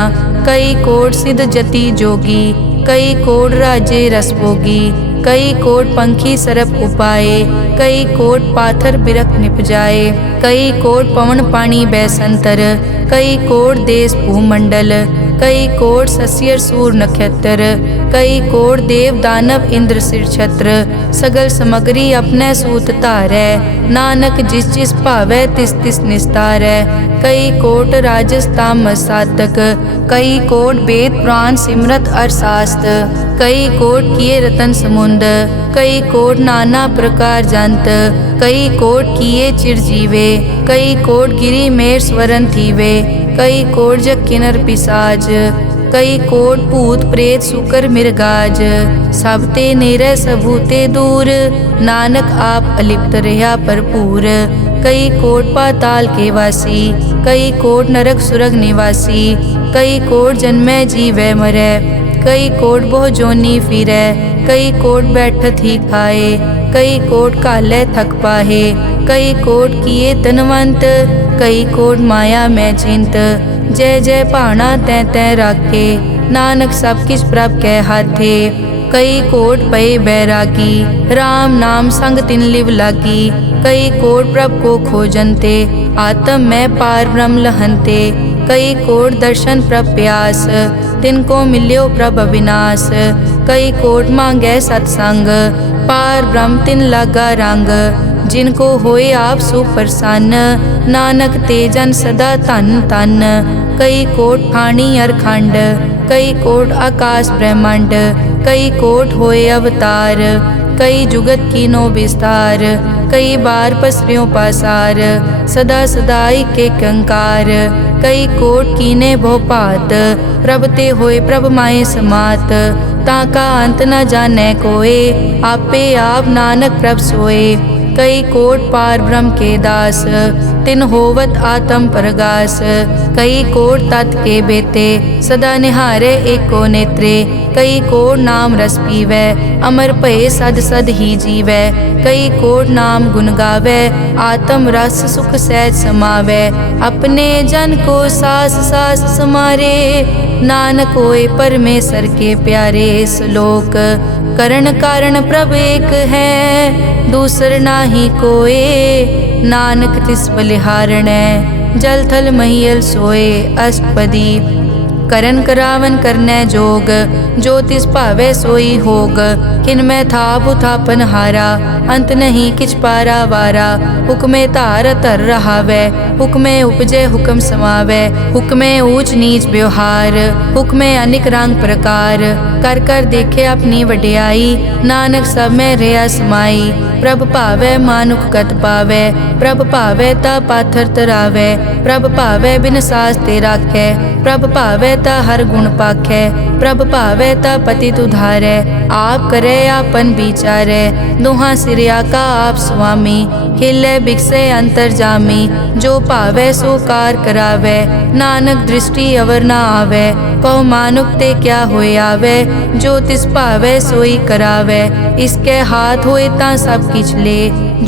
कई कोट सिद्ध जति जोगी, कई कोट राजे रस भोगी। कई कोट पंखी सरप उपाए, कई कोट पाथर बिरख निप जाए। कई कोट पवन पानी बैसंतर, कई कोट देश भूमंडल। कई कोट सस्यर सूर नक्षत्र, कई कोट देव दानव इंद्र सिर छत्र। सगल समग्री अपने सूत धारै, नानक जिस जिस भावै तिस तिस निस्तारै। कई कोट राजस तामस साधक, कई कोट वेद पुराण सिमरत अरशास्त्र। कई कोट किए रतन समुंद, कई कोट नाना प्रकार जंत। कई कोट किए चिरजीवे, कई कोट गिरी मेर स्वरन थीवे। कई कोट जग किनर पिसाज, कई कोट भूत प्रेत सुकर मिर्गाज। सबते नेरे सबूते दूर, नानक आप अलिप्त रहा भरपूर। कई कोट पाताल के वासी, कई कोट नरक सुरग निवासी। कई कोट जन्मै जीवै मरै, कई कोट बहु जोनी फिरै। कई कोट बैठत ही खाए, कई कोट काले थक पाहे। कई कोट किए तनवंत, कई कोट माया में चिंत। जय जय भाना तै तै राखे, नानक सब किछ प्रभ कै हाथे। कई कोट पए बैरागी, राम नाम संग तिन लिव लागी। कई कोट प्रभ को खोजनते, आत्म में पार ब्रह्म लहनते। कई कोट दर्शन प्रभ प्यास, तिनको मिल्यो प्रभ अविनाश। कई कोट मांगे सत्संग, पार ब्रह्म तिन लागा रंग। जिनको होए आप सुप्रसन्न, नानक ते जन सदा धन धन। कई कोट ठाणी अरखंड, कई कोट आकाश ब्रह्मांड, कई कोट होए अवतार, कई जुगत कीनो विस्तार, कई बार पसर्यों पासार, सदा सदा के कंकार, कई कोट कीने भोपात, प्रभ ते होए प्रभ माए समात, ताका अंत न जाने कोए, आपे आप नानक प्रभ सोए। कई कोट पार ब्रह्म के दास, तिन होवत आत्म परगास, कई कोट तत् के बेते, सदा निहारे एको नेत्रे, कई कोट नाम रस पीवै, अमर भये सद सद ही जीवै, कई कोट नाम गुण गावै, आत्म रस सुख सहज समावै, अपने जन को सास सास समारे, नानक होए परमेश्वर के प्यारे। श्लोक करण कारण प्रभ एक है, दूसर नाही कोए, नानक तिस बलिहारणै, जल थल महियल सोए। अष्टपदी करन करावन करनै जोग, जो तिस भावै सोई होग, किनमै थाप उथापन हारा, अंत नहीं किछ पारा वारा, हुक्मे धार धर रहावै, हुक्मे उपजे हुक्म समावै, हुक्मे ऊंच नीच व्यवहार, हुक्मे अनिक रंग प्रकार, कर कर देखे अपनी वडियाई, नानक सब में रहा समाई। प्रभ भावै मानुख गत पावै, प्रभ भावै ता पाथर तरावै, प्रभ भावै बिन सास ते राखै, प्रभ भावै ता हर गुण पाखै, प्रभ भावै ता पतित उधारै, आप करे आपन विचारै, दोहां सिरिया का आप स्वामी, खिलै बिकसे अंतर जामी, जो भावै सो कार करावै, नानक दृष्टि अवर ना आवै, कहो मानुक ते क्या होए आवे, जो तिस भावै सोई करावै, इसके हाथ होए ता सब किछ ले,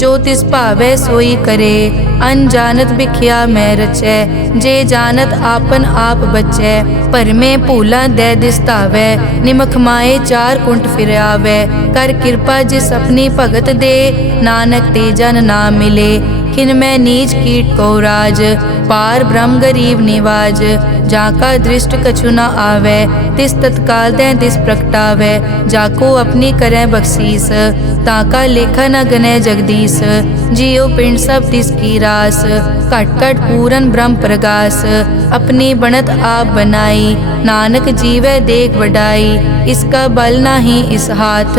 जो तिस भावै सोई करे, अनजानत बिखिया मैं रचै, जे जानत आपन आप बचै, पर में भूला दे दिसतावै, निमख माए चार कुंट फिर आवै, कर कृपा जिस अपनी भगत दे, नानक ते जन ना मिले, खिन मैं नीच कीट को राज, पार ब्रह्म गरीब निवाज, जाका दृष्ट कछु न आवे, तिस तत्काल दे दिस प्रगटावे, जाको अपनी करे बख्शीस, ताका लेखा न गने जगदीश, जियो पिंड सब तिस की रास, घट घट पूरन ब्रह्म प्रगास, अपनी बनत आप बनाई, नानक जीवे देख वडाई, इसका बल नाही इस हाथ,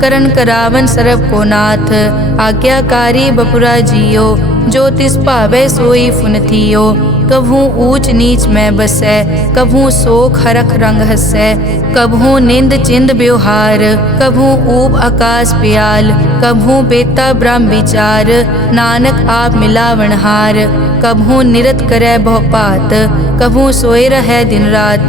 करन करावन सरब को नाथ, आज्ञाकारी बपुरा जियो, जो तिस भावै सोई फुनथियो, कभू ऊंच नीच में बसै, कभू सोख हरख रंग हसै, कभू निंद चिंद व्यवहार, कभू ऊब आकाश प्याल, कभू बेता ब्रह्म विचार, नानक आप मिलावनहार, कभू निरत करे बहुपात, कभू सोए रहे दिन रात,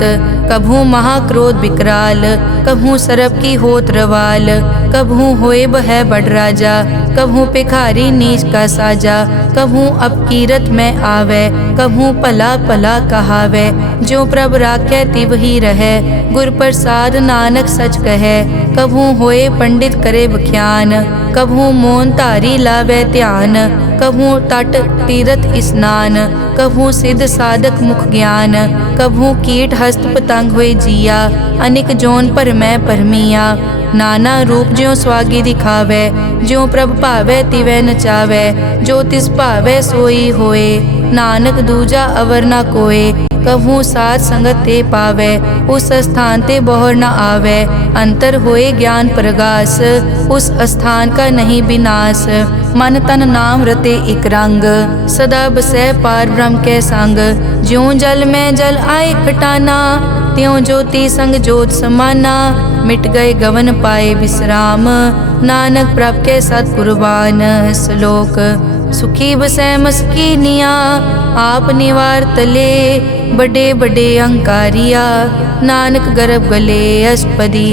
कभू महाक्रोध विकराल, कभू सरब की होत रवाल, कभू होए बह बड़ राजा, कभू भिखारी नीच का साजा, कभू अपकीरत में आवे, कभू भला भला कहावे, जो प्रभ राखे तिव ही रहे, गुर प्रसाद नानक सच कहे, कभू होए पंडित करे बख्यान, कभू मौन धारी लावे ध्यान, कभू तट तीरथ स्नान, कभू सिद्ध साधक मुख ज्ञान, कभू कीट हस्त पतंग हुए जिया, अनिक जोन पर मैं परमिया, नाना रूप ज्यों स्वागी दिखावे, ज्यों प्रभ भावै तिवै नचावे, जो तिस भावै सोई होए, नानक दूजा अवर न कोए, कभू साथ संगत ते पावे, उस स्थान ते बोहर न आवे, अंतर होए ज्ञान प्रगास, उस स्थान का नहीं विनाश, मन तन नाम रते एक रंग, सदा बसै पार ब्रह्म के संग, ज्यों जल में जल आए खटाना, त्यों ज्योति संग जोत समाना, मिट गए गवन पाए विश्राम, नानक प्रभ के सत कुर्बान। श्लोक सुखी बसै मस्कीनिया, आप निवार तले, बड़े बड़े अहंकारिया, नानक गर्भ गले। अष्टपदी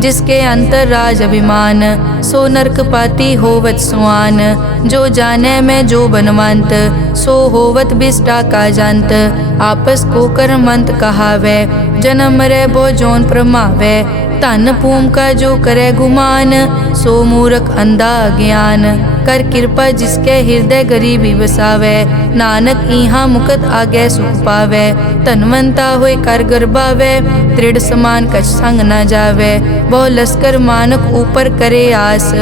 जिसके अंतर राज अभिमान, सो नरक पाती होवत सुआन, जो जाने में जो बनवंत, सो होवत बिष्टा का जंत, आपस को कर्मंत कहावे, जन्म मरे बो जोन प्रमावे, धन भूम का जो करे गुमान, सो मूर्ख अंधा ज्ञान, कर कृपा जिसके हृदय गरीबी बसावे, नानक इहाँ मुकत आगे सुख पावे, धनवंता होए कर गर्भावे, दृढ़ समान कछ संग न जावे, बहु लश्कर मानक ऊपर करे आस,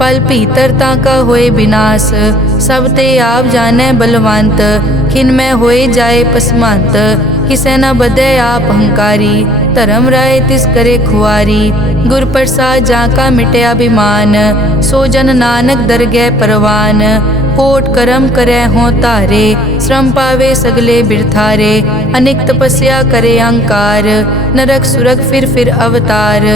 पल भीतर ताका होए विनाश। सब ते आप जाने बलवंत, खिन में होए जाए पसमंत। किसे न बदे आप अहंकारी, धर्म राय तिस करे खुआरी। गुर प्रसाद जाका मिटे अभिमान, सो जन नानक दरगह परवान। कोट करम करे हों तारे, श्रम पावे सगले बिरथारे। अनेक तपस्या करे अहंकार, नरक सुरग फिर अवतार।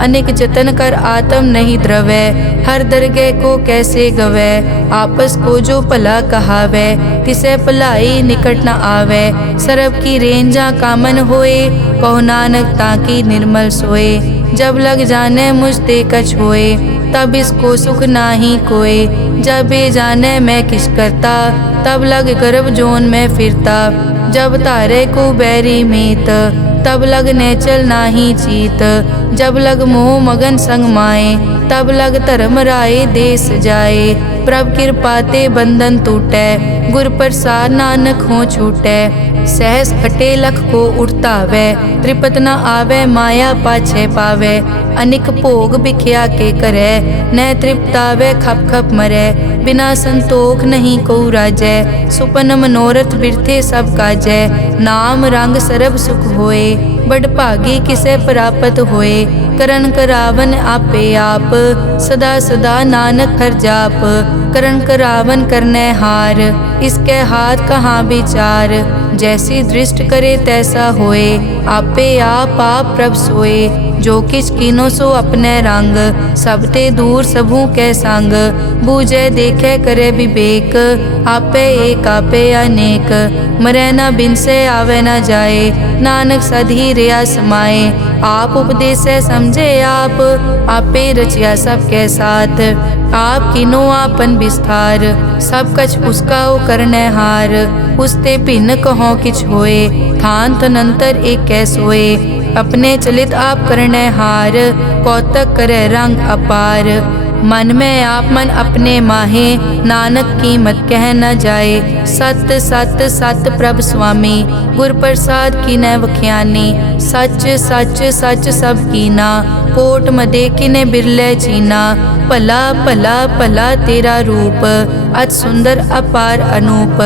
अनेक जतन कर आत्म नहीं द्रवै, हर दरगह को कैसे गवै। आपस को जो भला कहावै, तिसे भलाई निकट न आवे। सरब की रेंजा कामन होए, कहो नानक ताकी निर्मल सोए। जब लग जाने मुझ ते कछ होए, तब इसको सुख नाही कोय। जब ये जाने मैं किस करता, तब लग गर्भ जोन में फिरता। जब तारे को बैरी मीत, तब लग नेचल नाही चीत। जब लग मोह मगन संग माए, तब लग धर्म राय देश जाए। प्रभ कृपा ते बंधन टूटै, गुर प्रसाद नानक हो छूटै। सहस हटे लख को उठतावै, त्रिपत न आवे माया पाछे पावे। अनिक भोग बिख्या के करे, न तृप्तावे खप खप मरै। बिना संतोख नहीं को राजै, सुपन मनोरथ बिरथे सब काजै। नाम रंग सरब सुख होए, बड़ भागी किसे प्राप्त होए। करन करावन आपे आप, सदा सदा नानक हर जाप। करन करावन करने हार, इसके हाथ कहाँ विचार। जैसी दृष्ट करे तैसा होए, आपे आप प्रभ सोए। जो किछ कीनो सो अपने रंग, सब ते दूर सबू के संग। बूझे देखे करे विवेक, आपे एक आपे अनेक। मरै न बिनसे आवे न जाए, नानक सधी रिया समाए। आप उपदेसे समझे आप, आपे रचिया सबके साथ। आप किनो आपन विस्तार, सब कछ उसका ओ करने हार। उसते भिन्न कहो किछ होए, थान तनंतर एक कै सोए। अपने चलित आप करने हार, कौतक करे रंग अपार। मन में आप मन अपने माहे, नानक कीमत कह न जाए। सत सत सत प्रभ स्वामी, गुर प्रसाद की न वख्यानी। सच सच सच सब कीना, कोट मदे किने बिरले चीना। भला भला भला तेरा रूप, अति सुंदर अपार अनूप।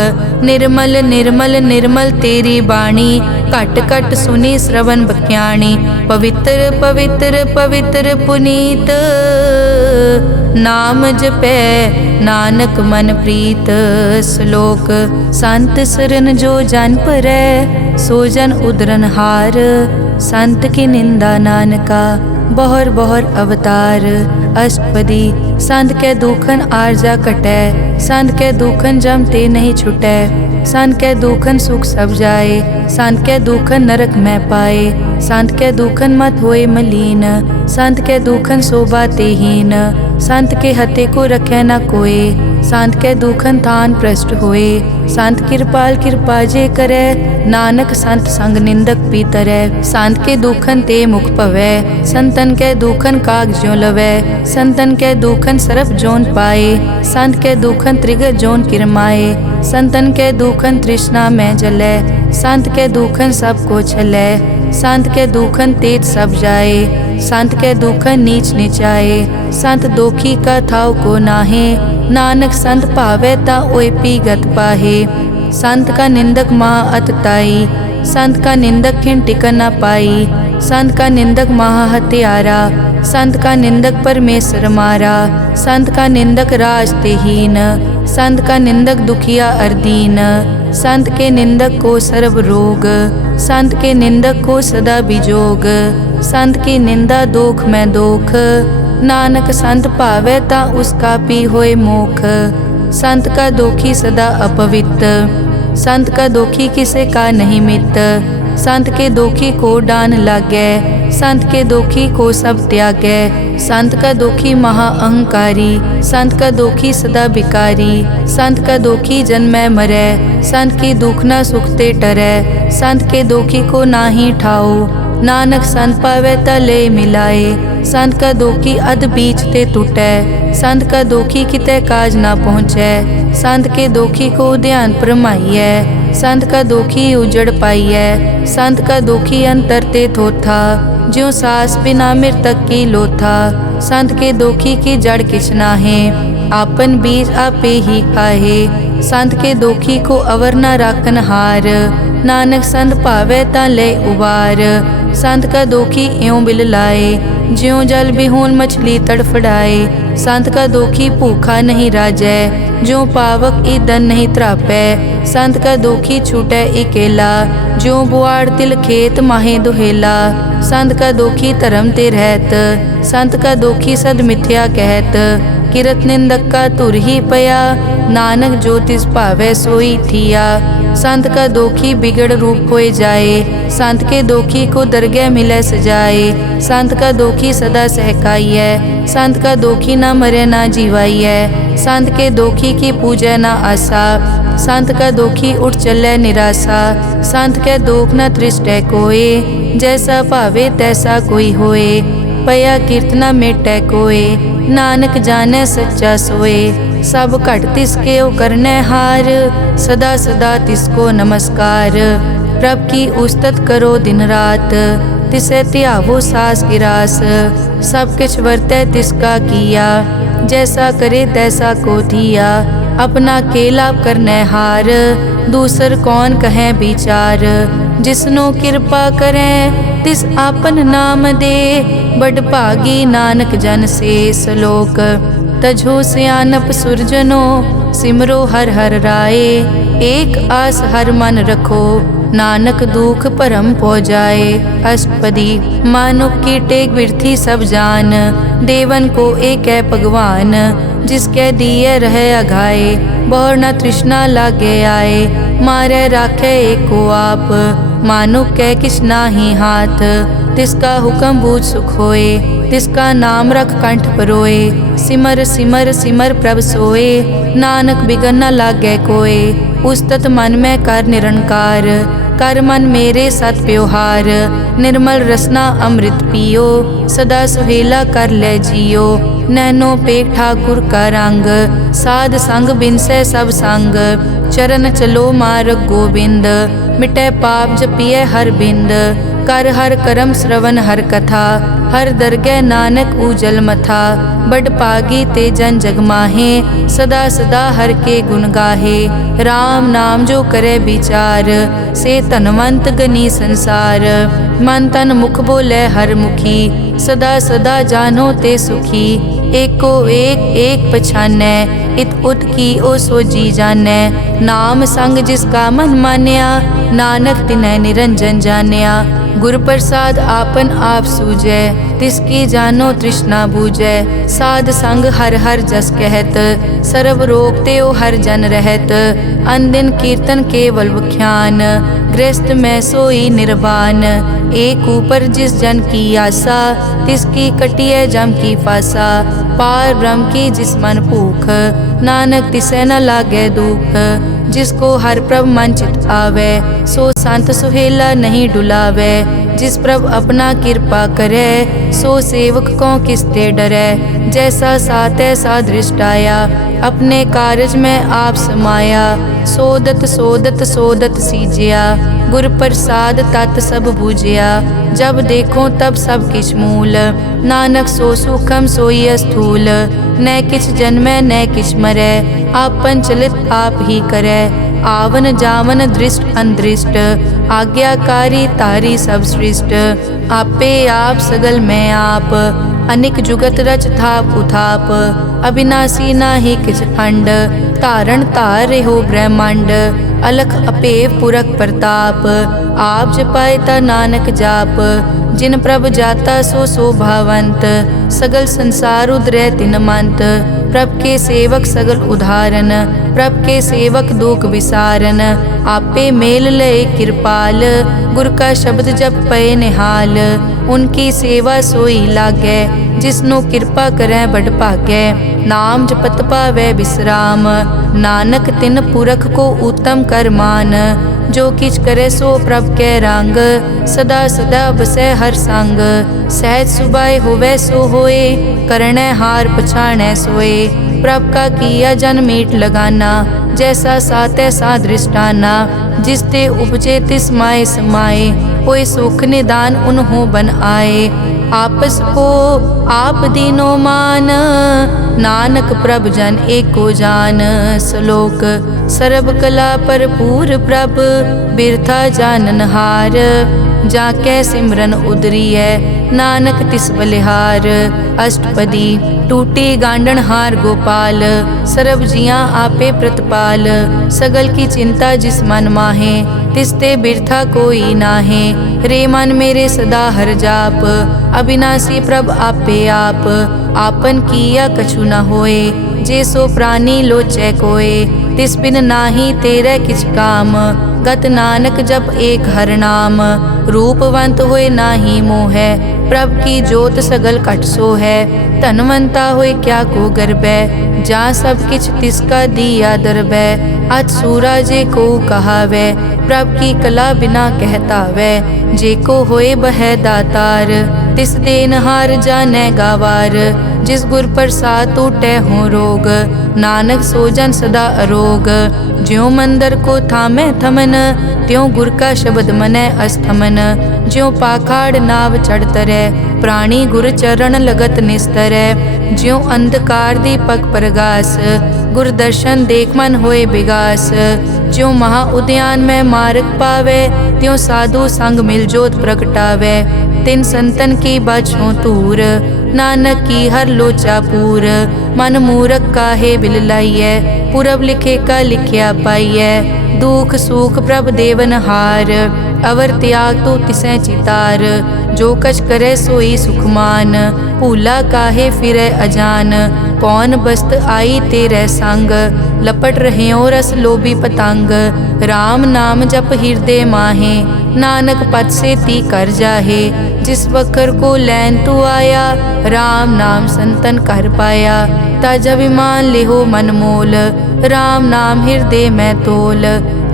निर्मल निर्मल निर्मल तेरी बाणी, घट घट सुनी श्रवण बख्याणी। पवित्र पवित्र पवित्र पुनीत, नाम जपै नानक मन प्रीत। श्लोक संत सरन जो जन परै, सो जन उदरन हार। संत की निंदा नानका, बहर बहर अवतार। अष्टपदी संत के दुखन आरजा कटै, संत के दुखन जम ते नहीं छुटै। संत के दुखन सुख सब जाए, संत के दुखन नरक में पाए। संत के दुखन मत होए मलीन, संत के दुखन शोभा तेहीन। संत के हते को रखे न कोय, संत के दुखन थान प्रष्ट होए। संत कृपाल कृपा जे करे, नानक संत संग निंदक पीतरै। संत के दुखन ते मुख पवै, संतन के दुखन काग ज्यों लवै। संतन के दुखन सरप जोन पाए, संत के दुखन त्रिगत जोन किरमाए। संतन के दुखन तृष्णा में जलै, संत के दुखन सब को छलै। संत के दुखन तेज सब जाए, संत के दुखन नीच नीचाए। संत दोखी का थाव को नाहे, नानक संत पावे ता ओय पीगत पाहे। संत का निंदक महा अतताई, संत का निंदक खिन टिकन न पाई। संत का निंदक महा हत्यारा, संत का निंदक परमेश्वर मारा। संत का निंदक राज तेहीन, संत का निंदक दुखिया अरदीन। संत के निंदक को सर्व रोग, संत के निंदक को सदा बिजोग। संत की निंदा दोख में दोख, नानक संत पावे ता उसका पी होए मोख। संत का दोखी सदा अपवित्र, संत का दोखी किसे का नहीं मित। संत के दोखी को डान लागै, संत के दोखी को सब त्यागै। संत का दोखी महा अहंकारी, संत का दोखी सदा बिकारी। संत का दोखी जन्मै मरै, संत की दुख न सुखते टरै। संत के दोखी को नाही ठाओ, नानक संत पावे तले मिलाए। संत का दोखी अध बीच ते टूटै, संत का दोखी किते काज ना पहुँचै। संत के दोखी को ध्यान परमाइयै, संत का दोखी उजड़ पाइयै। संत का दोखी अंतर ते थोथा, ज्यों सास बिना मृतक की लोथा। संत के दोखी की जड़ किछ नाहे, आपन बीज आपे ही खाहे। संत के दोखी को अवर न राखन हार, नानक संत भावे तां ले उबार। संत का दोखी इयों बिल लाए, ज्यों जल बिहून मछली तड़फड़ाए। संत का दोखी भूखा नहीं राजै, ज्यों पावक ईंधन नहीं त्रापै। संत का दोखी छूटै इकेला, ज्यों बुआड़ तिल खेत माहे दुहेला। संत का दोखी धर्म ते रहत, संत का दोखी सद मिथ्या कहत। किरत निंदक का तुर ही पया, नानक जो तिस भावै सोई थिया। संत का दोखी बिगड़ रूप होए जाए, संत के दोखी को दरगह मिले सजाए। संत का दोखी सदा सहकाइए, संत का दोखी ना मरे ना जीवाइए। संत के दोखी की पूजा ना आसा, संत का दोखी उठ चले निराशा। संत के दोख न तृष्टै कोय, जैसा भावे तैसा कोई होए। पया कीर्तना मेटै कोय, नानक जाने सच्चा सोए। सब घट तिसके ओ करने हार, सदा सदा तिसको नमस्कार। प्रभ की उस्तत करो दिन रात, तिसे त्यावो सास गिरास। सब किछ वर्तै तिसका किया, जैसा करे तैसा को दिया। अपना केला करने हार, दूसर कौन कहे विचार। जिसनो कृपा करें तिस आपन नाम दे, बड़ भागी नानक जन से सलोक। तजो सियानप सुरजनो, सिमरो हर हर राय। एक आस हर मन रखो, नानक दुख भरम पो जाए। अष्टपदी मानुक की टेक बिरथी सब जान, देवन को एक है भगवान। जिसके दिए रहे अघाए, बहुर न तृष्णा लागे आए। मारे राखे एको आप, मानुक कै किछ नाही हाथ। तिसका हुक्म बूझ सुख होए, तिसका नाम रख कंठ परोए। सिमर सिमर सिमर प्रभ सोए, नानक बिगन न लागे कोय। उस्तत मन में कर निरंकार, कर मन मेरे सत प्योहार। निर्मल रसना अमृत पियो, सदा सुहेला कर ले जियो। नैनो पेख ठाकुर का रंग, साध संग बिनसे सब संग। चरण चलो मार्ग गोबिंद, मिटे पाप जपिए हर बिंद। कर हर करम श्रवण हर कथा, हर दरगह नानक उजल मथा। बड़ पागी ते जन जग माहे, सदा सदा हर के गुण गाहे। राम नाम जो करे विचार, से धनवंत गनी संसार। मन तन मुख बोले हर मुखी, सदा सदा जानो ते सुखी। एको एक एक पछानै, इत उत की ओ सोजी जानै। नाम संग जिसका मन मान्या, नानक तिनै निरंजन जान्या। गुर प्रसाद आपन आप सूझै, तिसकी जानो तृष्णा बूझै। साध संग हर हर जस कहत, सर्व रोग ते ओ हर जन रहत। अन दिन कीर्तन केवल बख्यान, गृहस्थ में सोई निर्वाण। एक ऊपर जिस जन की आशा, तिसकी कटिए जम की फासा। पार ब्रह्म की जिस मन भूख, नानक तिसे न लागे दुख। जिसको हर प्रभ मन चित आवे, सो संत सुहेला नहीं डुलावे। जिस प्रभ अपना कृपा करे, सो सेवक को किसते डरे। जैसा सात ऐसा दृष्ट आया, अपने कारज में आप समाया। सोदत सोदत सोदत सीजिया, गुर प्रसाद तत् सब बूझिया। जब देखो तब सब किछ मूल, नानक सो सुखम सोई स्थूल। न किछ जन्मै न किछ मरै, आपन चलित आप ही करै। आवन जावन दृष्ट अनदृष्ट, आज्ञाकारी तारी सब सृष्ट। आपे आप सगल में आप, अनिक जुगत रच थाप उथाप। अविनाशी नाही किछ खंड, धारण धार रहो ब्रह्मांड। अलख अपेव पुरख प्रताप, आप जपाए ता नानक जाप। जिन प्रभ जाता सो शोभावंत, सगल संसार उदरै तिन मंत। प्रभ के सेवक सगल उदाहरण, प्रभ के सेवक दुख विसारन। आपे मेल लय कृपाल, गुर का शब्द जप पए निहाल। उनकी सेवा सोई लागै, जिसनो कृपा करै बड़ भागै। नाम जपत पावै विश्राम, नानक तिन पुरख को उत्तम कर मान। जो किछ करे सो प्रभ कै रंग, सदा सदा बसै हर संग। सहज सुभाए होवै सो होए, करनै हार पछाणै सोए। प्रभ का किया जन मीट लगाना, जैसा सा तैसा दृष्टाना। जिस ते उपजे तिस माए समाए, होए सुख निदान उन्हों बन आए। आपस को आप दीनो मान, नानक प्रभ जन एको जान। श्लोक सर्ब कला भरपूर प्रभ, बिरथा जानन हार। जाकै सिमरन उदरिय, नानक तिस बलिहार। अष्टपदी टूटी गांडन हार गोपाल, सर्ब जियां आपे प्रतिपाल। सगल की चिंता जिस मन माहे, तिस ते बिरथा कोई नाहे। रे मन मेरे सदा हर जाप, अविनाशी प्रभ आपे आप। आपन किया कछु न होए, जे सो प्राणी लोचै कोय। तिस बिन नाही तेरे किछ काम, गत नानक जप एक हर नाम। रूपवंत होए नाही मोहै, प्रभ की जोत सगल कट सो है। धनवंता होए क्या को गर्बै, जा सब किछ तिसका दिया दरबै। अत सूरा जे को कहावै, प्रभ की कला बिना कहतावै। जे को होए बह दातार, तिस देनहार जानै गावार। जिस गुर प्रसाद टूटै हो रोग, नानक सो जन सदा अरोग। ज्यों मंदिर को थामै थमन, त्यों गुर का शब्द मनै अस्थमन। ज्यों पाखाड़ नाव चढ़ तरै, प्राणी गुर चरण लगत निस्तरै। ज्यों अंधकार दीपक प्रगास, गुर दर्शन देख मन होए बिगास। ज्यों महा उद्यान में मार्ग पावे, त्यों साधु संग मिल जोत प्रगटावे। तिन संतन की बाछों तूर, नानक की हर लोचा पूर। मन मूरख काहे बिल लाइयै, पुरब लिखे का लिखिया पाइयै। दुख सुख प्रभ देवन हार, अवर त्याग तो तिसै चितार। जो कछ करे सोई सुखमान, भूला काहे फिरै अजान। कौन बस्त आई तेरे संग, लपट रहे रस लोभी पतंग। राम नाम जप हृदय माहे, नानक पद से ती कर जाहे। जिस वकर को लैन तू आया, राम नाम संतन कर पाया। तज अभिमान लेहो मन मोल, राम नाम हृदय में तोल।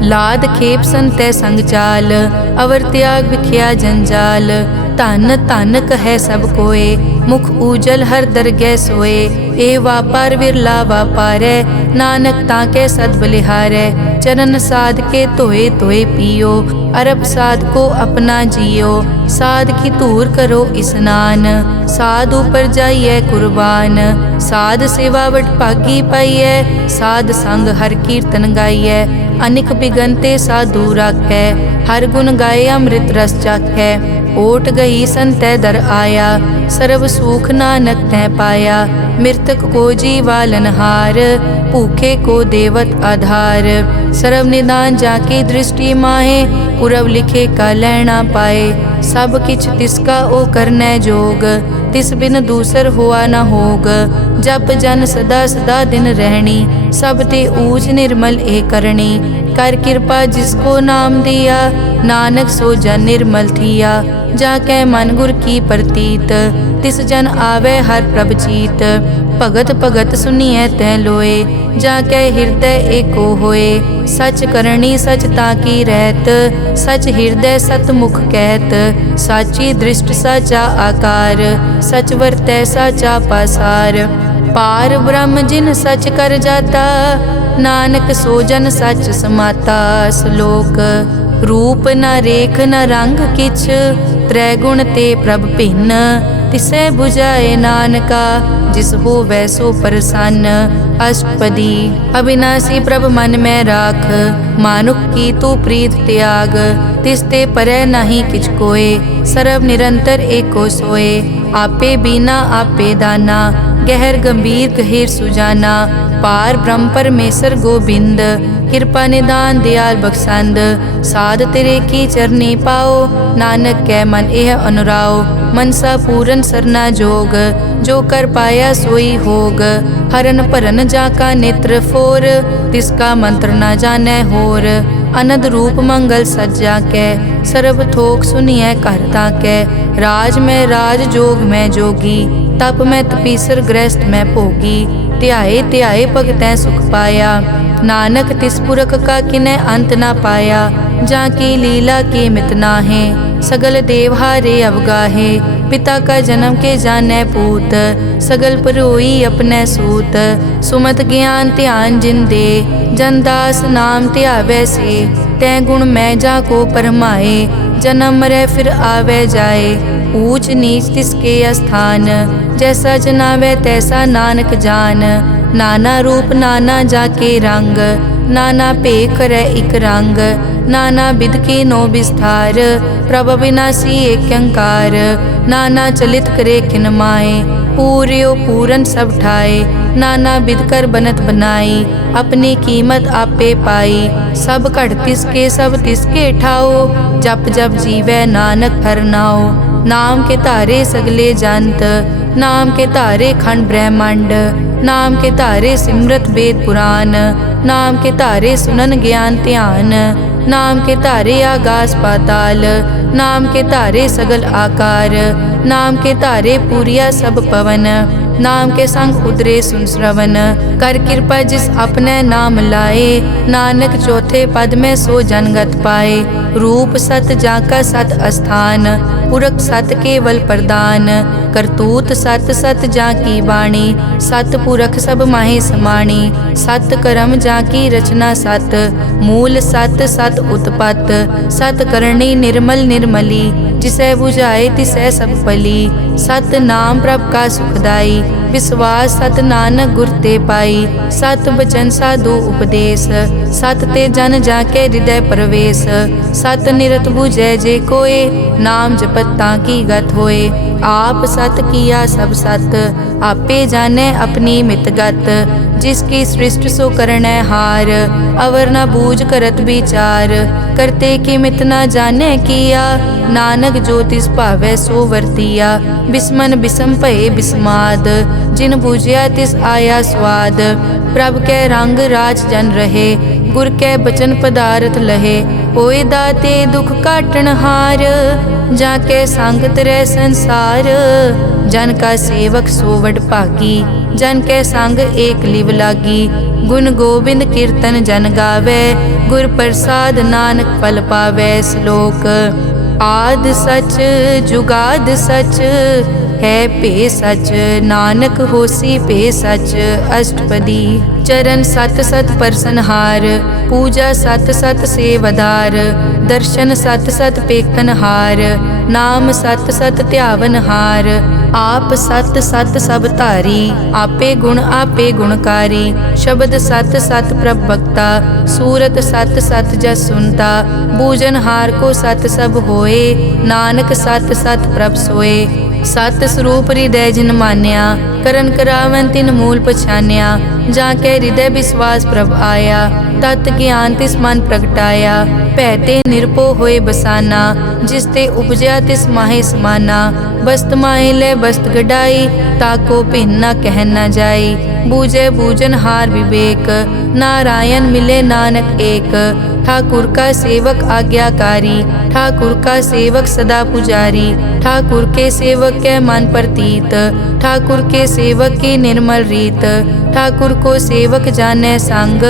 लाद खेप संतै संग चाल, अवर त्याग बिख्या जंजाल। धन धन कहे सब कोय, मुख उजल हर दरगह सोए। ए वापार विरला वापारै, नानक ताके सद बलिहारै। चरण साध के धोए धोए पियो, अरब साध को अपना जियो। साध की धूर करो स्नान, साध ऊपर जाइए कुर्बान। साध सेवा वट भागी पाइयै, साध संग हर कीर्तन गाइयै। अनिक बिगनते साधु राखै, हर गुण गाए अमृत रस चाखै। ओट गई संतै दर आया, सर्व सुख नानक तै पाया। मृतक को जीवालन हार, भूखे को देवत आधार। सर्व निदान जाकी दृष्टि माहे, पुरब लिखे का लैना पाए। सब किछ तिसका ओ करनै जोग, तिस बिन दूसर हुआ न होग। जप जन सदा सदा दिन रहनी, सब ते ऊच निर्मल ए करनी। कर कृपा जिसको नाम दिया, नानक सो जन निर्मल थिया। जाकै मन गुर की प्रतीत, तिस जन आवे हर प्रभ चीत। भगत भगत सुनिए तै लोए, जाकै हृदय एको होए। सच करनी सच ताकी रहत, सच हृदय सतमुख कहत। साची दृष्ट साचा आकार, सच वर्तै साचा पासार। पार ब्रह्म जिन सच कर जाता, नानक सो जन सच समाता। श्लोक रूप न रेख न रंग किछ, त्रैगुण ते प्रभ भिन्न। तिसै बुझाए नानका, जिस होवै सो प्रसन्न। अष्टपदी अविनाशी प्रभ मन में राख, मानुख की तू प्रीत त्याग। तिस ते परै नहीं किछ कोय, सर्व निरंतर एको सोए। आपे बीना आपे दाना, गहर गंभीर गहीर सुजाना। पार ब्रह्म परमेश्वर गोबिंद, कृपा निदान दयाल बख्शंद। साध तेरे की चरनी पाओ, नानक कै मन एह अनुराओ। मनसा पूरन सरना जोग, जो कर पाया सोई होग। हरन भरन जाका नेत्र फोर, तिसका मंत्र न जानै होर। अनद रूप मंगल सज्जा कै, सर्ब थोक सुनिए कर ताकै। राज में राज जोग में जोगी, तप में तपीसर गृहस्थ में भोगी। ध्याए ध्याए भगतै सुख पाया, नानक तिस पुरख का किनै अंत ना पाया। जाकी लीला की मित नाहे, सगल देव हारे अवगाहे। पिता का जन्म के जानै पूत, सगल परोई अपने सूत। सुमत ज्ञान ध्यान जिन दे, जनदास नाम ध्यावै से। तै गुण मैं जा को परमाए, जन्म मरै फिर आवे जाए। ऊंच नीच तिसके अस्थान, जैसा जनावे तैसा नानक जान। नाना रूप नाना जाके रंग, नाना भेख करे इक रंग। नाना बिध के नो विस्तार, प्रभ विनाशी एक अंकार। नाना चलित करे किन माए, पूर्यो पूरन सब ठाए। नाना बिध कर बनत बनाई, अपनी कीमत आपे पाई। सब घट तिसके सब तिसके ठाओ, जप जप जीवै नानक हर नाओ। नाम के धारे सगले जंत, नाम के धारे खंड ब्रह्मांड। नाम के धारे सिमरत वेद पुराण, नाम के धारे सुनन ज्ञान ध्यान। नाम के धारे आगास पाताल, नाम के धारे सगल आकार। नाम के धारे पूरिया सब पवन, नाम के संग उतरे सुन श्रवण। कर कृपा जिस अपने नाम लाए, नानक चौथे पद में सो जनगत पाए। रूप सत जाका सत अस्थान, पुरख सत केवल प्रदान। करतूत सत सत जाकी वाणी, सत पुरख सब माहे समाणी। सत कर्म जाकी रचना सत, मूल सत सत उत्पत। सत करणी निर्मल निर्मली, जिसे बुझाए तिसै सब फली। सत नाम प्रभ का सुखदाई, विश्वास सत नानक गुर ते पाई। सत बचन साधु उपदेश, सत ते जन जाके हृदय प्रवेश। सत निरत बुझै जे कोय, नाम जपत ताकी गत होए। आप सत किया सब सत, आपे जाने अपनी मित गत। जिसकी सृष्टि सो करनै हार, अवर न बूझ करत विचार। करते कि मित न जाने किया, नानक जो तिस भावै सो वर्तिया। बिस्मन बिसम भये बिस्माद, जिन बूझिया तिस आया स्वाद। प्रभ कै रंग राज जन रहे, गुर कै बचन पदारथ लहे। होए दाते दुख काटन हार, जाके संग तरै संसार। जन का सेवक सो वड भागी, जन कै संग एक लिव लागी। गुण गोबिंद कीर्तन जन गावे, गुर प्रसाद नानक फल पावे। श्लोक आद सच जुगाद सच, है पे सच नानक होसी पे सच। अष्टपदी चरण सत सत परसनहार, पूजा सत सत सेवदार। दर्शन सत सत पेखनहार, नाम सत सत ध्यावनहार। आप सत सत सब धारी, आपे गुण आपे गुणकारी। शब्द सत सत प्रभ भक्ता, सूरत सत सत जस सुनता। बूझनहार को सत सब होए, नानक सत सत प्रभ सोए। सत स्वरूप हृदय जिन मान्या, करन करावन तिन मूल पछान्या। जाके हृदय विश्वास प्रभ आया, तत् ज्ञान तिस मन प्रगटाया। पैते निरपो होए बसाना, जिस ते उपजया तिस माहे समाना। बस्त माहे ले बस्त गडाई, ताको भिन्न न कह न जाई। बूझे बूझन हार विवेक, नारायण मिले नानक एक। ठाकुर का सेवक आज्ञाकारी, ठाकुर का सेवक सदा पुजारी। ठाकुर के सेवक के मन प्रतीत, ठाकुर के सेवक की निर्मल रीत। ठाकुर को सेवक जाने संग,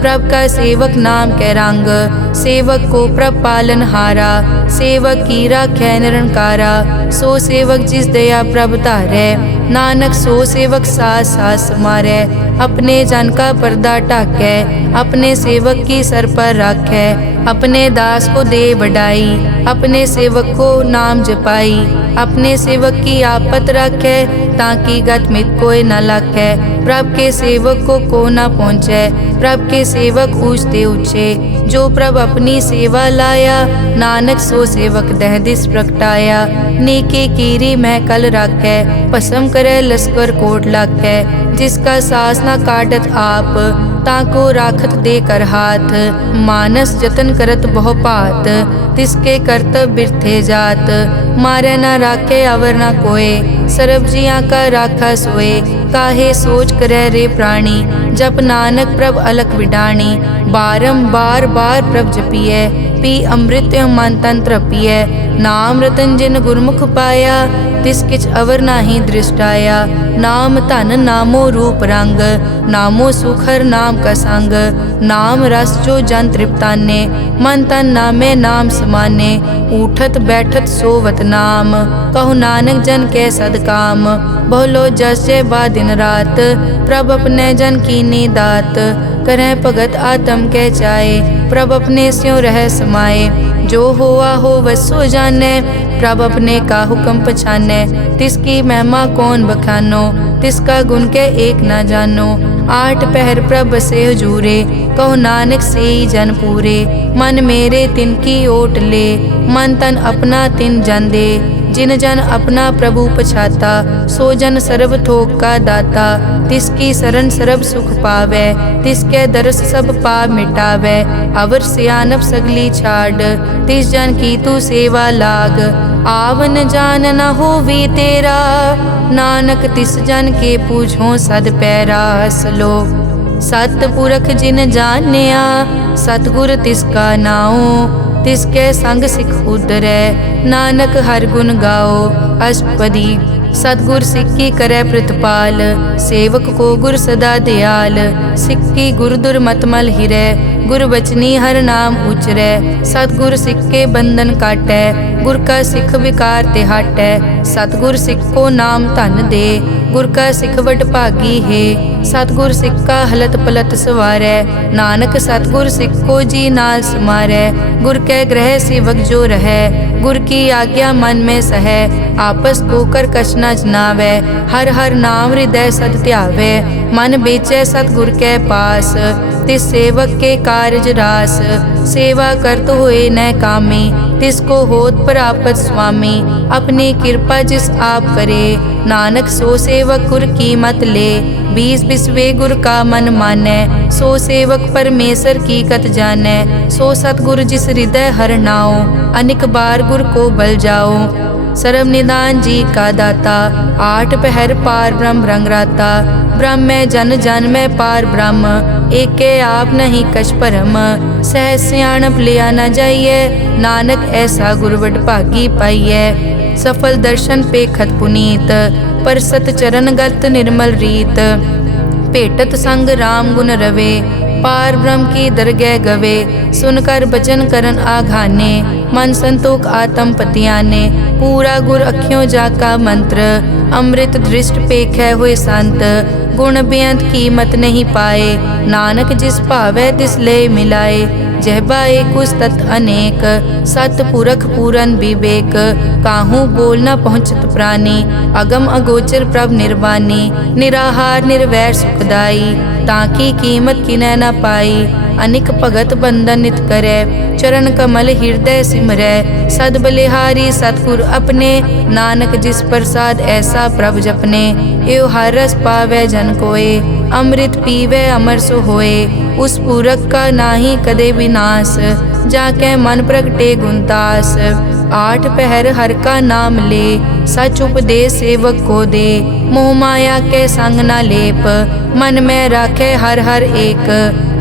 प्रभ का सेवक नाम के रंग। सेवक को प्रभ पालन हारा, सेवक की राखै निरंकारा। सो सेवक जिस दया प्रभ धारै, नानक सो सेवक सास सास समारै। अपने जन का पर्दा ढाकै, अपने सेवक की सर पर राखै। अपने दास को दे बढ़ाई, अपने सेवक को नाम जपाई। अपने सेवक की आपत राखै, ताकि गत मित कोई न लाखै। प्रभ के सेवक को न पहुँचै, प्रभ के सेवक ऊंचते ऊंचे। जो प्रभ अपनी सेवा लाया, नानक सो सेवक दह दिस प्रगटाया। नीके कीरी मह कल राखै, भस्म करे लश्कर कोट लाखै। जिसका सास न काटत आप, ताको राखत दे कर हाथ। मानस जतन करत बहु पात, तिसके करतब बिरथे जात। मारे न राखे अवर न कोय, सर्ब जियां का राखा सोए। काहे सोच करे रे प्राणी, जप नानक प्रभ अलख विडाणी। बारंबार बार प्रभ जपिए, पी अमृत मन तन तृपिए। नाम रतन जिन गुरमुख पाया, तिस किछ अवर नाही दृष्टाया। नाम धन नामो रूप रंग, नामो सुखर नाम का संग। नाम रस जो जन तृप्ताने, मन तन नामे नाम समाने, उठत बैठत सोवत नाम, कहु नानक जन के सदकाम। बहुलो जस जय बा दिन रात, प्रभ अपने जन कीनी दात, करें भगत आत्म के चाए, प्रभ अपने स्यों रह समाए। जो होआ हो वसो जाने, प्रभ अपने का हुक्म पछाने, तिसकी महिमा कौन बखानो, तिसका गुण के एक ना जानो। आठ पहर प्रभ से हजूरे, कहो नानक से ही जन पूरे, मन मेरे तिनकी ओट ले, मन तन अपना तिन जन दे। जिन जन अपना प्रभु पछाता, सो जन सर्व थोक का दाता, तिसकी शरण सर्व सुख पावे, तिसके दरस सब पाप मिटावे। अवर सियानप सगली छाड़, तिस जन की तू सेवा लाग, आवन जान न होवी तेरा, नानक तिस जन के पूछो सद पैरा। श्लोक सतपुरख जिन जानिया, सतगुर तिसका नाओ, तिसके संग सिख उतरै, नानक हर गुण गाओ। अष्टपदी सतगुर सिक्की करे प्रतिपाल, सेवक को गुर सदा दयाल, सिक्की गुर दुर्मतमल हिरै, गुर बचनी हर नाम उचरै। सतगुर सिक्के बंधन काटै, गुर का सिख विकार ते हटै, सतगुर सिक्को नाम धन दे, गुर का सिख वड भागी है। सतगुर सिक्का हलत पलत सवारै, नानक सतगुर सिक्को जी नाल समारै। गुर कै ग्रह सेवक जो रहै, गुर की आज्ञा मन में सहै, आपस होकर कछ न जनावै, हर हर नाम हृदय सद ध्यावै। मन बेचै सतगुर कै पास, तिस सेवक के कारज रास, सेवा करत होए न कामी, तिसको होत प्रापत स्वामी। अपनी कृपा जिस आप करे, नानक सो सेवक गुर की मत ले, बीस बिसवे गुर का मन मानै, सो सेवक परमेश्वर की कत जानै। सो सतगुर जिस हृदय हर नाओ, अनिक बार गुर को बल जाओ। सर्व निदान जी का दाता, आठ पहर पार ब्रह्म रंग राता, ब्रह्म में जन जन में पार ब्रह्म, एके आप नहीं कछ परम। सह सियाणप लिया न जाइए, नानक ऐसा गुरवट भागी पाइए। सफल दर्शन पेखत पुनीत, परसत चरण गत निर्मल रीत, भेटत संग राम गुण रवे, पार ब्रह्म की दरगह गवे। सुनकर बचन करन आघाने, मन संतोख आत्म पतियाने। पूरा गुर अखियों जाका मंत्र, अमृत दृष्ट पेखै हुए संत। गुण बेअंत कीमत नहीं पाए, नानक जिस भावै तिस ले मिलाए। जहबा एक उस तत् अनेक, सतपुरख पूरन विवेक। काहू बोल न पहुँचत प्राणी, अगम अगोचर प्रभ निर्वाणी। निराहार निर्वैर सुखदाई, ताकी कीमत किनै न पाई। अनिक भगत बंदन नित करै, चरण कमल हृदय सिमरै। सद बलिहारी सतगुर अपने, नानक जिस प्रसाद ऐसा प्रभ जपने। एव हर रस पावै जन कोय, अमृत पीवै अमर सो होए। उस पूरक का नाही कदे विनाश, जाके मन प्रगटे गुणतास। आठ पहर हर का नाम ले, सच उपदेश सेवक को दे। मोह माया के संग न लेप, मन में राखे हर हर एक।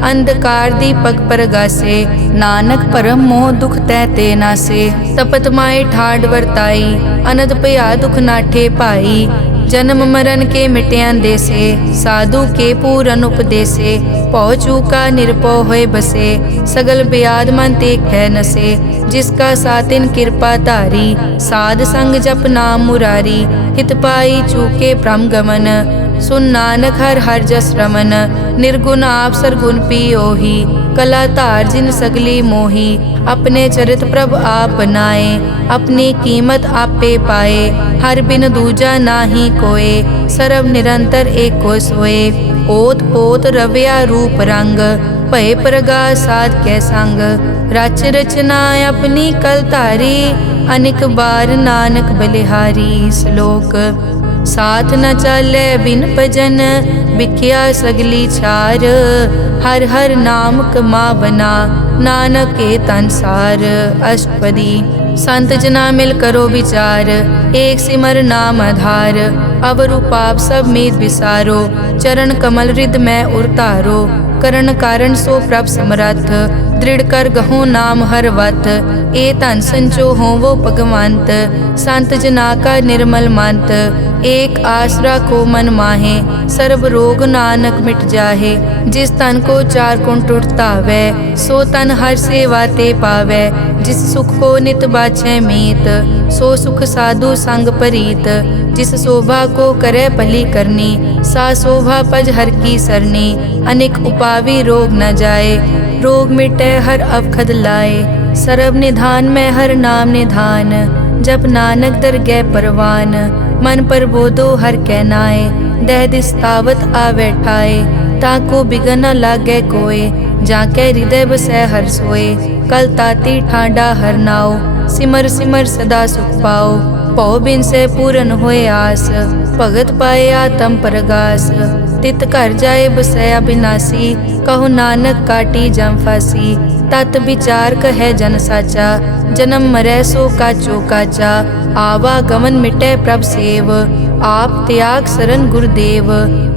अंधकार दीपक परगासे, नानक परम मोह दुख तै ते नासे। तपत माए ठाड वर्ताई, अनद भया दुख नाठे पाई। जन्म मरण के मिट्यान देसे, साधु के पूरन उपदेसे। पौ चूका निरपौ होए बसे, सगल ब्याद मन देखै नसे। जिसका सातिन कृपा धारी, साध संग जप नाम मुरारी। हित पाई चूके भ्रम गमन, सुन नानक हर हर जस रमन। निर्गुण आप सरगुण पियोही, कला धार जिन सगली मोही। अपने चरित प्रभ आप बनाए, अपनी कीमत आपे पाए। हर बिन दूजा नाही कोय, सर्व निरंतर एक को सोए। ओत पोत रव्या रूप रंग, भय प्रगास साध के संग। रच रचना अपनी कल धारी, अनिक बार नानक बलिहारी। श्लोक साथ न चाले बिन भजन, बिख्या सगली छार। हर हर नाम कमावना, नानक के तनसार। अष्टपदी संत जना मिल करो विचार, एक सिमर नाम आधार। अवर पाप सब मीत विसारो, चरण कमल हृद में उरतारो। करण कारण सो प्रभ समरथ, दृढ़ कर गहो नाम हर वत, ए धन संचो होवो भगवंत। संत जना का निर्मल मंत, एक आसरा को मन माहे। सर्ब रोग नानक मिट जाहे, जिस तन को चार कुण टुटता वै। सो तन हर सेवा ते पावै, जिस सुख को नित बाछै मीत। सो सुख साधु संग परीत, जिस शोभा को करे भली करनी। सा शोभा पज हर की सरनी, अनेक उपावी रोग न जाए। रोग मिटे हर अवखद लाए, सर्ब निधान में हर नाम निधान। जब नानक दरगह परवान, मन पर बोधो हर कै नाए। दह दिस तावत आवे ठाए, ताको बिगन न लागे कोय। जाके हृदय बसै हर सोए, कल ताती ठांडा हर नाओ। सिमर सिमर सदा सुख पाओ, पौ बिन से पूरन होए आस। भगत पाए आत्म परगास, तित घर जाए बसै अविनाशी। कहो नानक काटी जम फासी, तत विचार कहे जन साचा। जन्म मरै सो काचो काचा, आवागमन मिटै प्रभ सेव। आप त्याग शरण गुरुदेव,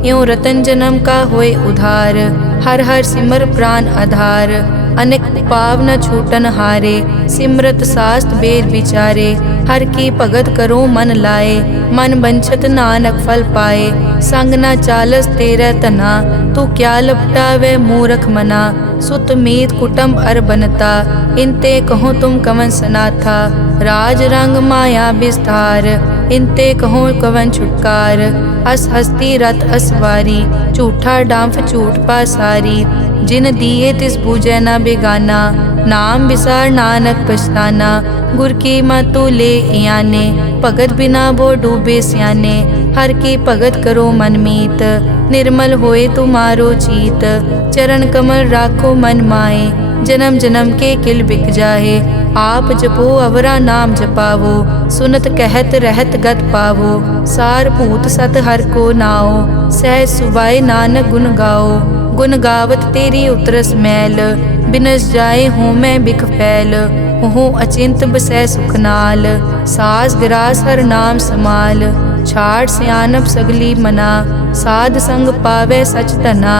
यों रतन जन्म का होए उधार। हर हर सिमर प्राण आधार, अनेक पाव न छूटन हारे। सिमरत शास्त्र वेद विचारे, हर की भगत करो मन लाए। मन बंछत नानक फल पाए, संग न चालस तेरे तना। तू क्या लपटावे मूरख मना, सुत मीत कुटुंब अर बनता। इनते कहो तुम कवन सनाथा, राज रंग माया विस्तार। इनते कहो कवन छुटकार, अस हस्ती रत असवारी। झूठा डांफ झूठ पासारी, जिन दिए तिस बूझे न बेगाना। नाम विसार नानक पछताना, गुर की मतु ले याने। भगत बिना वो डूबे स्याने, हर की भगत करो मन मीत। निर्मल होए तुम्हारो चीत, चरण कमल राखो मन माए। जन्म जन्म के किल बिक जाहे, आप जपो अवरा नाम जपावो। सुनत कहत रहत गत पावो, सार भूत सत हर को नाओ। सहज सुबाए नानक गुण गाओ, गुण गावत तेरी उतरस मैल। बिनस जाए हूँ मैं बिख फैल, हूँ अचिंत बसै सुख नाल। सास गिरास हर नाम समाल, छाड़ सियानप सगली मना। साध संग पावे सच धना,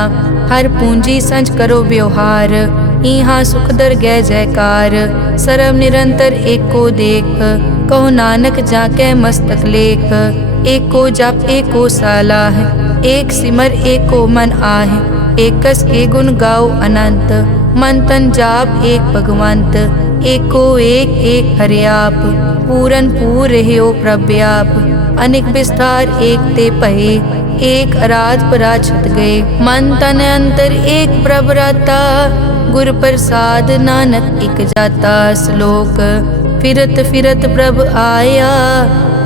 हर पूंजी संच करो व्यवहार। इहाँ सुख दर गै जयकार, सरब निरंतर एको देख। कहो नानक जाके मस्तक लेख, एको जप एको सालाह। एक सिमर एको मन आह, एकस के गुण गाओ अनंत। मन तन जाप एक भगवंत, एको एक एक हरियाप। पूरन पूर रहियो प्रव्याप, अनेक विस्तार एक ते पहे। एक अराध पराछत गए, मन तन अंतर एक प्रभ राता। गुर प्रसाद नानक इक जाता। श्लोक फिरत फिरत प्रभ आया,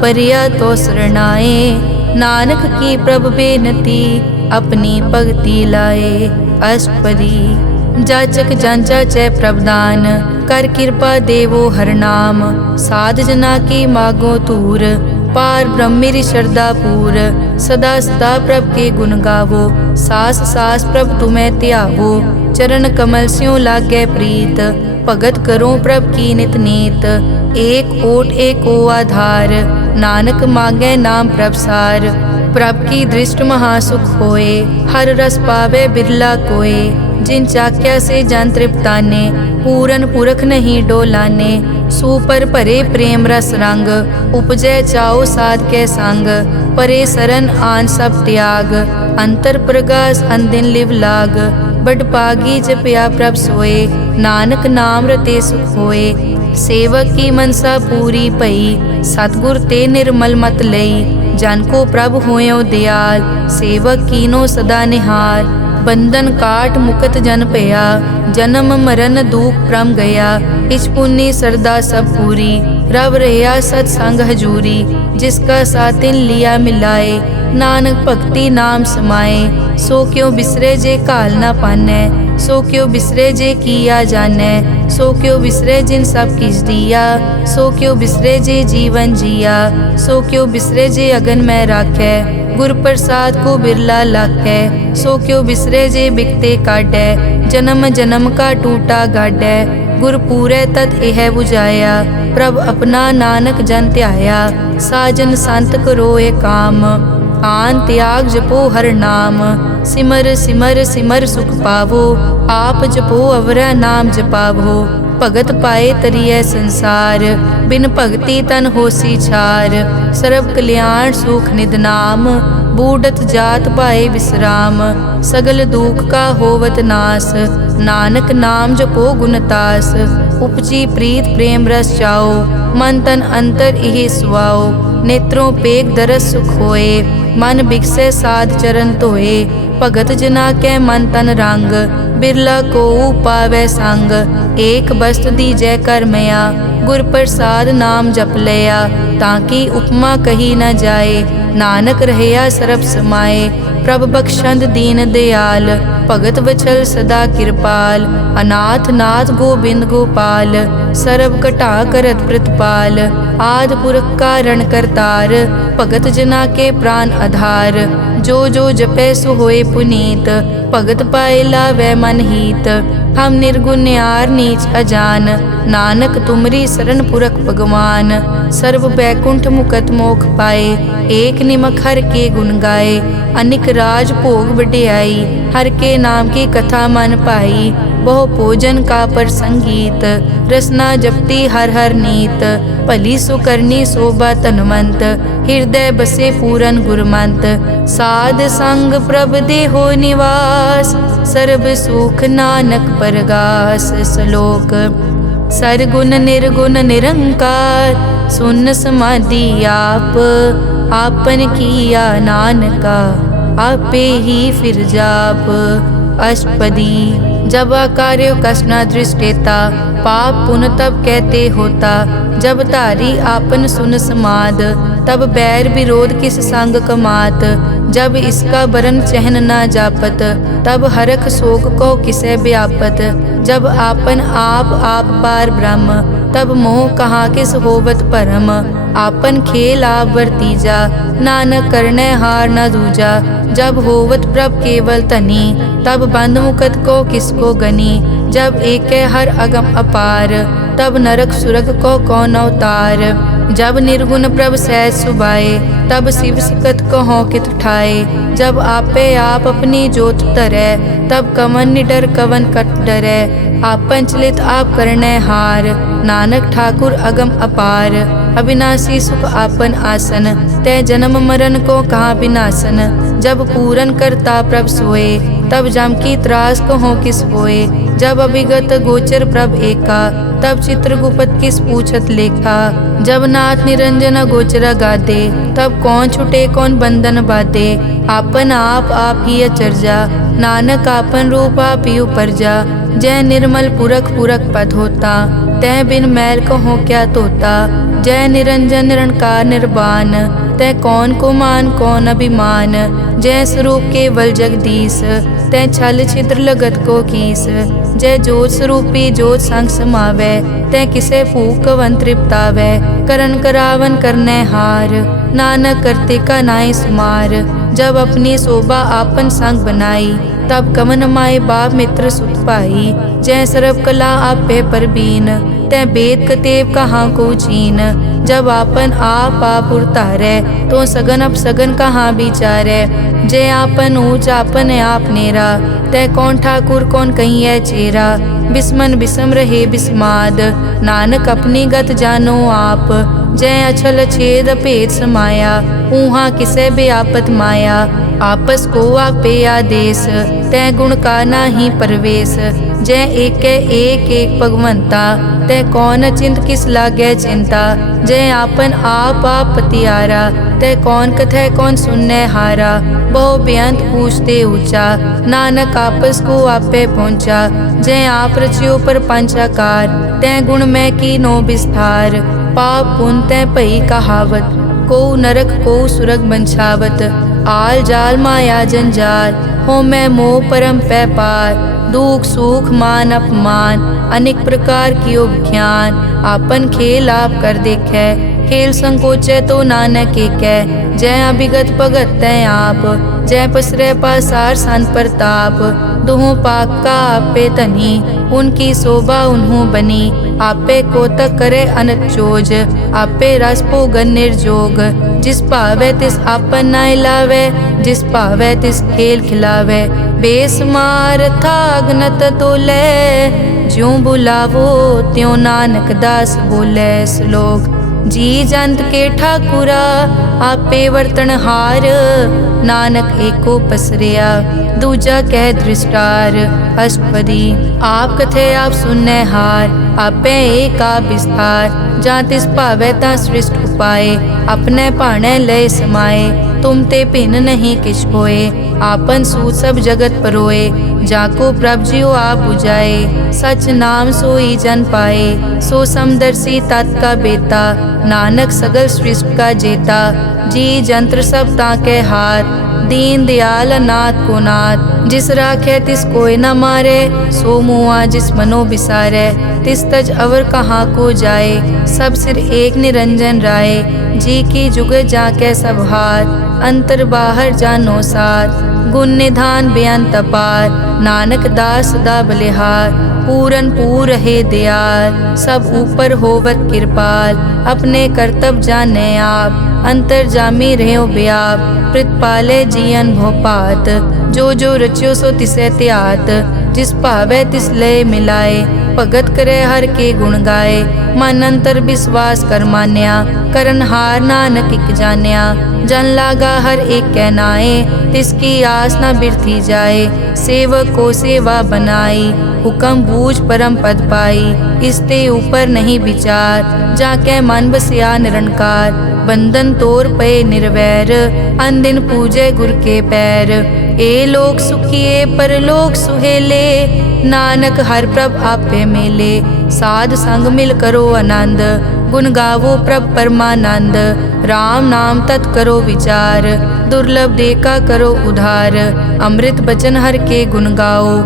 परिया तो शरणाए। नानक की प्रभ बेनती, अपनी भगति लाए। अष्टपदी जाचक जांचा चै प्रभदान, कर कृपा देवो हर नाम। साध जना की मागो तूर, पार ब्रह्मेरी श्रद्धा पूर। सदा सदा प्रभ के गुण गावो, सास सास प्रभ तुम्हें त्यावो। चरण कमल स्यों लागे प्रीत, भगत करो प्रभ की नित नीत। एक ओट एको आधार, नानक मांगे नाम प्रभ सार। प्रभ की दृष्ट महासुख होए, हर रस पावे बिरला कोय। जिन चाक्या से जान तृप्ताने, पूरन पुरख नहीं डोलाने। सुपर भरे प्रेम रस रंग, उपजय चाओ साध के संग। परे सरन आन सब त्याग, अंतर प्रगास अंदिन लिव लाग। बड़ पागी जपया प्रभ सोए, नानक नाम रते सुख होए। सेवक की मनसा पूरी पई, सतगुर ते निर्मल मत लई। जन को प्रभ होयो दयाल, सेवक कीनो सदा निहाल। बंधन काट मुकत जन पया, जन्म मरण दुख प्रम गया। इच पुन्नी सरदा सब पूरी, रव रहा सत्संग हजूरी। जिसका सातिन लिया मिलाए, नानक भक्ति नाम समाए। सो क्यों बिसरे जे काल ना पानै, सो क्यों बिसरे जे किया जानै। सो क्यों बिसरे जिन सब किस दिया, सो क्यों बिसरे जे जीवन जिया। सो क्यों बिसरे जे अगन में राखै, गुर प्रसाद को बिरला लाखै। सो क्यों बिसरे जे बिकते काटै, जन्म जन्म का टूटा गाडै। गुर पूरे तत एह बुझाया, प्रभ अपना नानक जन ध्याया। साजन संत करो ए काम, आन त्याग जपो हर नाम। सिमर सिमर सिमर सुख पावो, आप जपो अवरा नाम जपावो। भगत पाए तरिए संसार, बिन भगति तन होसी छार। सर्व कल्याण सुख निध नाम, बूढ़त जात पाए विश्राम। सगल दुख का होवत नास, नानक नाम जपो गुणतास। उपजी प्रीत प्रेम रस चाओ, मन तन अंतर इहि सुआओ। नेत्रों पेग दरस सुख होए, मन बिकसे साध चरण धोए। भगत जना कै मन तन रंग, बिरला को पावै संग। एक बस्त दीजै कर मया, गुर प्रसाद नाम जप लया। ताकि उपमा कही न जाए, नानक रहया सरब समाए। प्रभ बख्शंद दीन दयाल, भगत वचल सदा कृपाल। अनाथ नाथ गोबिंद गोपाल, सरब कटा करत प्रतिपाल। आद पुरख कारण करतार, भगत जना के प्राण आधार। जो जो जपै सो होए पुनीत, भगत पाए लावै मन हीत। हम निर्गुण न्यार नीच अजान, नानक तुमरी शरण पुरख भगवान। सर्व बैकुंठ मुकत मोख पाए, एक निमक हर के गुण गाए। अनिक राज भोग वड्याई, हर के नाम की कथा मन पाई। बहु भोजन का पर संगीत, रसना जपती हर हर नीत। भली सुकरनी शोभा तनुमंत, हृदय बसे पूरन गुरमंत। साध संग प्रभ देहो निवास, सर्ब सुख नानक परगास। श्लोक सरगुण निर्गुण निरंकार, सुन समाधि आप। आपन किया नानका, आपे ही फिर जाप। अष्टपदी जब कार्य कष्ट न दृष्टेता, पाप पुण्य तब कहते होता। जब तारी आपन सुन समाद, तब बैर विरोध किस संग कमात। जब इसका बरन चहन न जापत, तब हरख शोक को किसे व्यापत। जब आपन आप पार ब्रह्म, तब मोह कहाँ किस होवत परम। आपन खेल आप वर्तीजा, नानक करने हार न दूजा। जब होवत प्रभ केवल तनी, तब बंद मुकत को किसको गनी। जब एक हर अगम अपार, तब नरक सुरग को कौन अवतार। जब निर्गुण प्रभ सहज सुभाए, तब शिव सकत को कित ठाए। जब आपे आप अपनी जोत धरै, तब कवन निडर कवन कट डरै। आपन चलित आप करने हार, नानक ठाकुर अगम अपार। अविनाशी सुख आपन आसन, तै जन्म मरण को कहाँ विनाशन। जब पूरन करता प्रभ सोए, तब जम की त्रास को किस होए। जब अभिगत गोचर प्रभ एका, तब चित्रगुप्त किस पूछत लेखा। जब नाथ निरंजन गोचर गादे, तब कौन छुटे कौन बंधन बाधे। आपन आप ही अचरजा, नानक आपन रूप आप ही उपरजा। जय निर्मल पुरख पुरख पद होता, तै बिन मैल कहो क्या तोता। जय निरंजन निरंकार निर्वाण, तै कौन को मान कौन अभिमान। जय स्वरूप केवल जगदीश, तै छल छिद्र लगत को कीस। जय जोत स्वरूपी जोत संग समावै, तै किसे भूख कवन तृप्तावै। करन करावन करने हार, नानक करते का नाई सुमार। जब अपनी शोभा आपन संग बनाई, तब कवन माए बाप मित्र सुत पाई। जय सर्व कला आपे परबीन, तै वेद कतेव कहाँ को चीन। जब आपन आप उतारै, तो सगन अप सगन कहाँ विचारै। जय आपन ऊंच आपन आप नेरा, तै कौन ठाकुर कौन कहिए चेरा। बिस्मन बिसम रहे बिस्माद, नानक अपनी गत जानो आप। जय अछल छेद भेद समाया, ऊहा किसे व्यापत माया। आपस को आपे आदेश, तै गुण का नाही परवेश। जय एक भगवंता, तै कौन चिंत किस लागे चिंता। जय आपन आप पतियारा, तै कौन कथै कौन सुनने हारा। बहु बेअंत पूछते ऊंचा, नानक आपस को आपे पहुँचा। जय आप रचियो पर पंचाकार, तै गुण में की नो विस्तार। पाप पुण्य तै भई कहावत, को नरक को सुरग बंछावत। आल जाल माया जंजाल, हो मैं मोह परम पै पार। दुख सुख मान अपमान, अनेक प्रकार कियो ज्ञान। आपन खेल आप कर देखे, खेल संकोचे तो नानक एकै। जय अभिगत भगत तै आप, जय पसरै पासार सन प्रताप। दुहु पाका आपे धनी, उनकी शोभा उन्हु बनी। आपे कोतक करे अनत चोज, आपे रस भोगन निर्जोग। जिस भावे तिस आपन नाय लावे, जिस भावे तिस खेल खिलावे। बेसमार था अगनत तोले, ज्यों बुलावो त्यों नानक दास बोले। श्लोक। जी जंत के ठाकुरा, आपे वर्तनहार। नानक एको पसरिया, दूजा कह दृष्टार। अष्टपदी। आप कथे आप सुनने हार, आपे एक आप विस्तार। जा तिस भावे ता सृष्ट उपाय, अपने भाणे लय समाए। तुम ते भिन्न नहीं किछ होए, आपन सूत सब जगत परोए। जाको प्रभ जियो आप बुझाए, सच नाम सोई जन पाए। सो समदर्शी तत् का बेता, नानक सगल सृष्ट का जेता। जी जंत्र सब ताके हाथ, दीन दयाल नाथ को नाथ। जिस राखे तिस कोई न मारे, सो मुआ जिस मनो बिसारे। तिस तज अवर कहाँ को जाए, सब सिर एक निरंजन राय। जी की जुग जाके सब हाथ, अंतर बाहर जानो साथ। गुण निधान बेअंत अपार, नानक दास सदा बलिहार। पूरन पूर रहे दयाल, सब ऊपर होवत कृपाल। अपने कर्तव्य जाने आप, अंतर जामी रहो व्याप। प्रतिपाले जियन भोपात, जो जो रच्यो सो तिसे त्यात। जिस भावे तिस लय मिलाए, भगत करे हर के गुण गाए। मन अंतर विश्वास कर मान्या, करन हार नानक इक जान्या। जन लागा हर एक कै नाए, तिसकी आस न बिरथी जाए। सेवक को सेवा बनाई, हुक्म बूझ परम पद पाई। इसते ऊपर नहीं विचार, जाके मन बसिया निरंकार। बंधन तोर पे निर्वैर, अन दिन पूजे गुर के पैर। ए लोक सुखिए परलोक सुहेले, नानक हर प्रभ आपे मेले। साध संग मिल करो आनंद, गुण गावो प्रभ परमानंद। राम नाम तत् करो विचार, दुर्लभ देखा करो उधार। अमृत बचन हर के गुण गाओ,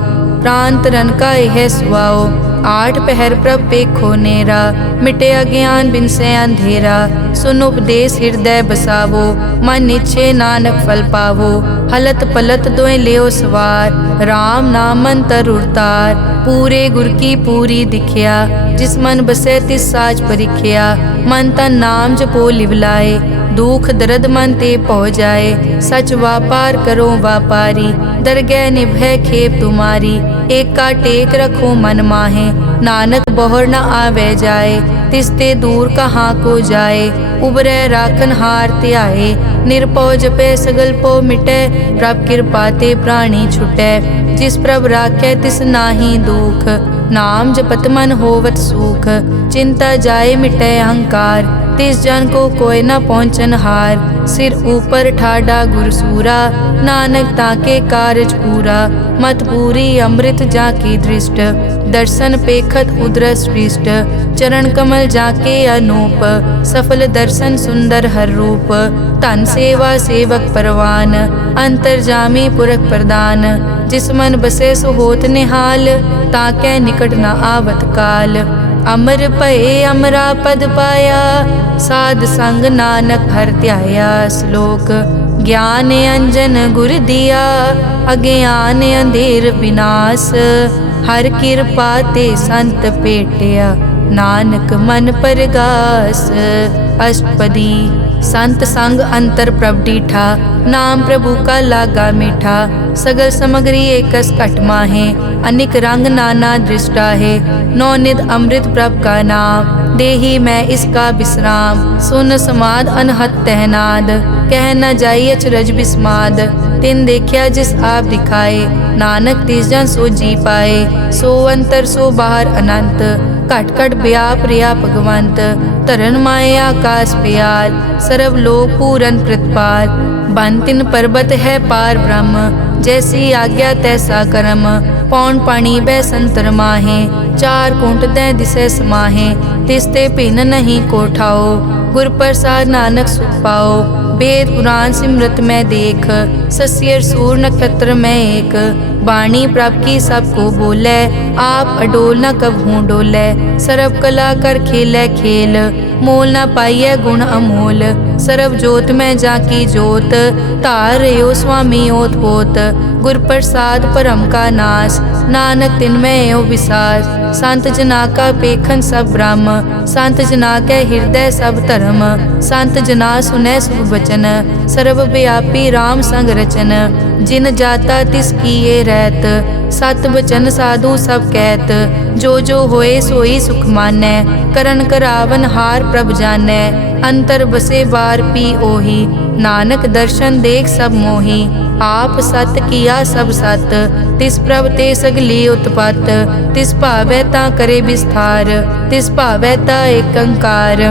प्रांत रन का यह सुआओ। आठ पहर प्रभ पेखो नेरा, मिटे अज्ञान बिन से अंधेरा। सुन उपदेश हृदय बसावो, मन इच्छे नानक फल पावो। हलत पलत दोए लियो सवार, राम नाम मंतर उरतार। पूरे गुर की पूरी दिखिया, जिस मन बसे तिस साज परिख्या। मन तन नाम जपो लिवलाए, दुख दर्द मन ते पौ जाए। सच व्यापार करो व्यापारी, दरगह निभय खेप तुम्हारी। एक का टेक रखो मन माहे, नानक बहुर न आवे जाए। तिसते दूर कहाँ को जाए, उबरे राखन हार त्याए। निरपौ जपे सगल पो मिटे, प्रभ कृपा ते प्राणी छुटे। जिस प्रभ राखे तिस नाही दुख, नाम जपत मन होवत सुख। चिंता जाए मिटे अहंकार, तिस जन को कोई न पहुँचन हार। सिर ऊपर ठाडा गुरसूरा, नानक ताके कारज पूरा। मत पूरी अमृत जाकी दृष्ट, दर्शन पेखत उदरस पृष्ठ। चरण कमल जाके अनूप, सफल दर्शन सुंदर हर रूप। तन सेवा सेवक परवान, अंतर जामी पुरख प्रदान। जिस मन बसे सो होत निहाल, ताके निकट न आवत काल। अमर भये अमरा पद पाया, साध संग नानक हर ध्याया। श्लोक। ज्ञान अंजन गुर दिया, अज्ञान अंधेर विनाश। हर कृपा ते संत पेटिया, नानक मन परगास। अष्टपदी। संत संग अंतर प्रभ डीठा, नाम प्रभु का लागा मीठा। सगल समग्री एकस घट माहे, अनिक रंग नाना दृष्टा है। नौ निध अमृत प्रभ का नाम, देही मैं इसका विश्राम। सुन समाद अनहत तहनाद, कह न जाइए अचरज बिस्माद। तिन देखिया जिस आप दिखाए, नानक तिस जन सो जी पाए। सो अंतर सो बाहर अनंत, घट घट व्याप रिया भगवंत। तरन माए आकाश प्याल, सर्व लोक पूरन प्रतिपाल। बन तिन पर्वत है पार ब्रह्म, जैसी आज्ञा तैसा कर्म। पौन पानी बै संतर माहे, चार कुंट दै दिसे समाहे। तिसते भिन्न नहीं कोठाओ, गुर प्रसाद नानक सुख पाओ। वेद पुराण सिमरत में देख, सस्यर सूर नक्षत्र में एक। वाणी प्रभ की सबको बोले, आप अडोल न कबहूँ डोले। सर्व कला कर खेले खेल, मोल न पाइये गुण अमोल। ਸਰਬ ਜੋਤ ਮੈਂ ਜਾ ਕੀ ਜੋਤ, ਧਾਰ ਰਿਓ ਸੁਆਮੀ ਓਤ ਪੋਤ। ਗੁਰ ਪ੍ਰਸਾਦ ਭਰਮ ਕਾ ਨਾਸ, ਨਾਨਕ ਤਿਨ ਮੈਂ ਏਉ ਵਿਸਾਸ। ਸੰਤ ਜਨਾ ਕਾ ਪੇਖਨ ਸਭ ਬ੍ਰਹਮ, ਸੰਤ ਜਨਾ ਕੈ ਹਿਰਦੈ ਸਭ ਧਰਮ। ਸੰਤ ਜਨਾ ਸੁਨੈ ਸੁਭ ਬਚਨ, ਸਰਬ ਵਿਆਪੀ ਰਾਮ ਸੰਗ ਰਚਨ। ਜਿਨ ਜਾਤਾ ਤਿਸ ਕੀਏ ਰਹਿਤ, ਸਤ ਬਚਨ ਸਾਧੂ ਸਭ ਕਹਿਤ। ਜੋ ਜੋ ਹੋਏ ਸੋਈ ਸੁਖ ਮਾਨੈ, ਕਰਨ ਕਰਾਵਨ ਹਾਰ ਪ੍ਰਭ ਜਾਨੈ। ਅੰਤਰ ਬਸੇ ਬਾਰ ਪੀ ਓਹੀ, ਨਾਨਕ ਦਰਸ਼ਨ ਦੇਖ ਸਭ ਮੋਹੀ। ਆਪ ਸਤ ਕੀਆ ਸਭ ਸਤ, ਤਿਸ ਪ੍ਰਭ ਤੇ ਸਗਲੀ ਉਤਪਤ। ਤਿਸ ਭਾਵੈ ਤਾਂ ਕਰੇ ਵਿਸਥਾਰ, ਤਿਸ ਭਾਵੈ ਤਾਂ ਏਕ ਓੰਕਾਰ।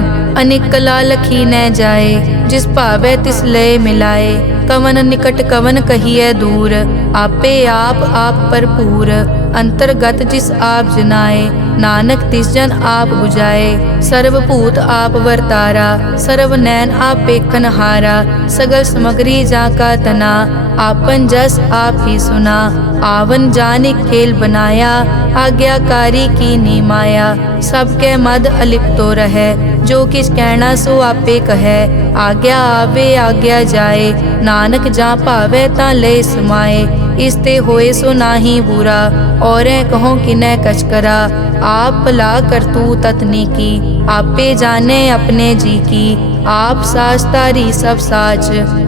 ਅਨੇਕ ਕਲਾ ਲਖੀ ਨੈ ਜਾਏ, ਜਿਸ ਭਾਵੈ ਤਿਸ ਲਏ ਮਿਲਾਏ। ਕਵਨ ਨਿਕਟ ਕਵਨ ਕਹੀਐ ਦੂਰ, ਆਪੇ ਆਪ ਆਪ ਭਰਪੂਰ। ਅੰਤਰਗਤ ਜਿਸ ਆਪ ਜਨਾਏ, ਨਾਨਕ ਤਿਸ ਜਨ ਆਪ 부ਝਾਏ। ਸਰਬ ਭੂਤ ਆਪ ਵਰਤਾਰਾ, ਸਰਬ ਨੈਣ ਆਪ ਪੇਖਨ ਹਾਰਾ। ਸਗਲ ਸਮਗਰੀ ਜਾ ਕਾ ਤਨਾ, आपन जस आप ही सुना। आवन जानिक खेल बनाया, आज्ञाकारी की नी माया। सबके मद अलिप्तो रहे, जो किस कहना सो आपे कहे। आज्ञा आवे आज्ञा जाए, नानक जा भावे ता ले समाए। इसते होए सो नाही बुरा, औरें कहो किनै कछ करा। आप भला करतू ततनी की, आपे जाने अपने जी की। आप साच तारी सब साच,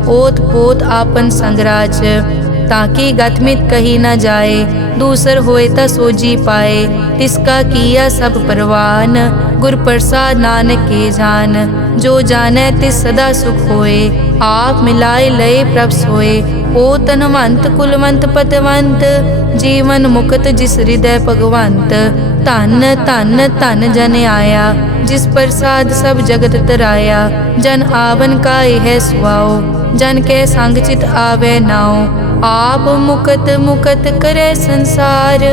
ओत पोत आपन संगराज। ताकि गतमित कही न जाए, दूसर होए ता सोजी पाए। तिसका किया सब परवान, गुर प्रसाद नानक के जान। जो जाने तिस सदा सुख होए, आप मिलाए लय प्रभ सोए। ओ तनवंत कुलवंत पतवंत, जीवन मुक्त जिस हृदय भगवंत। धन धन धन जन आया, जिस प्रसाद सब जगत तराया। जन आवन का यह सुआओ, जन के संग चित आवे नाओ। आप मुकत मुकत करे संसार,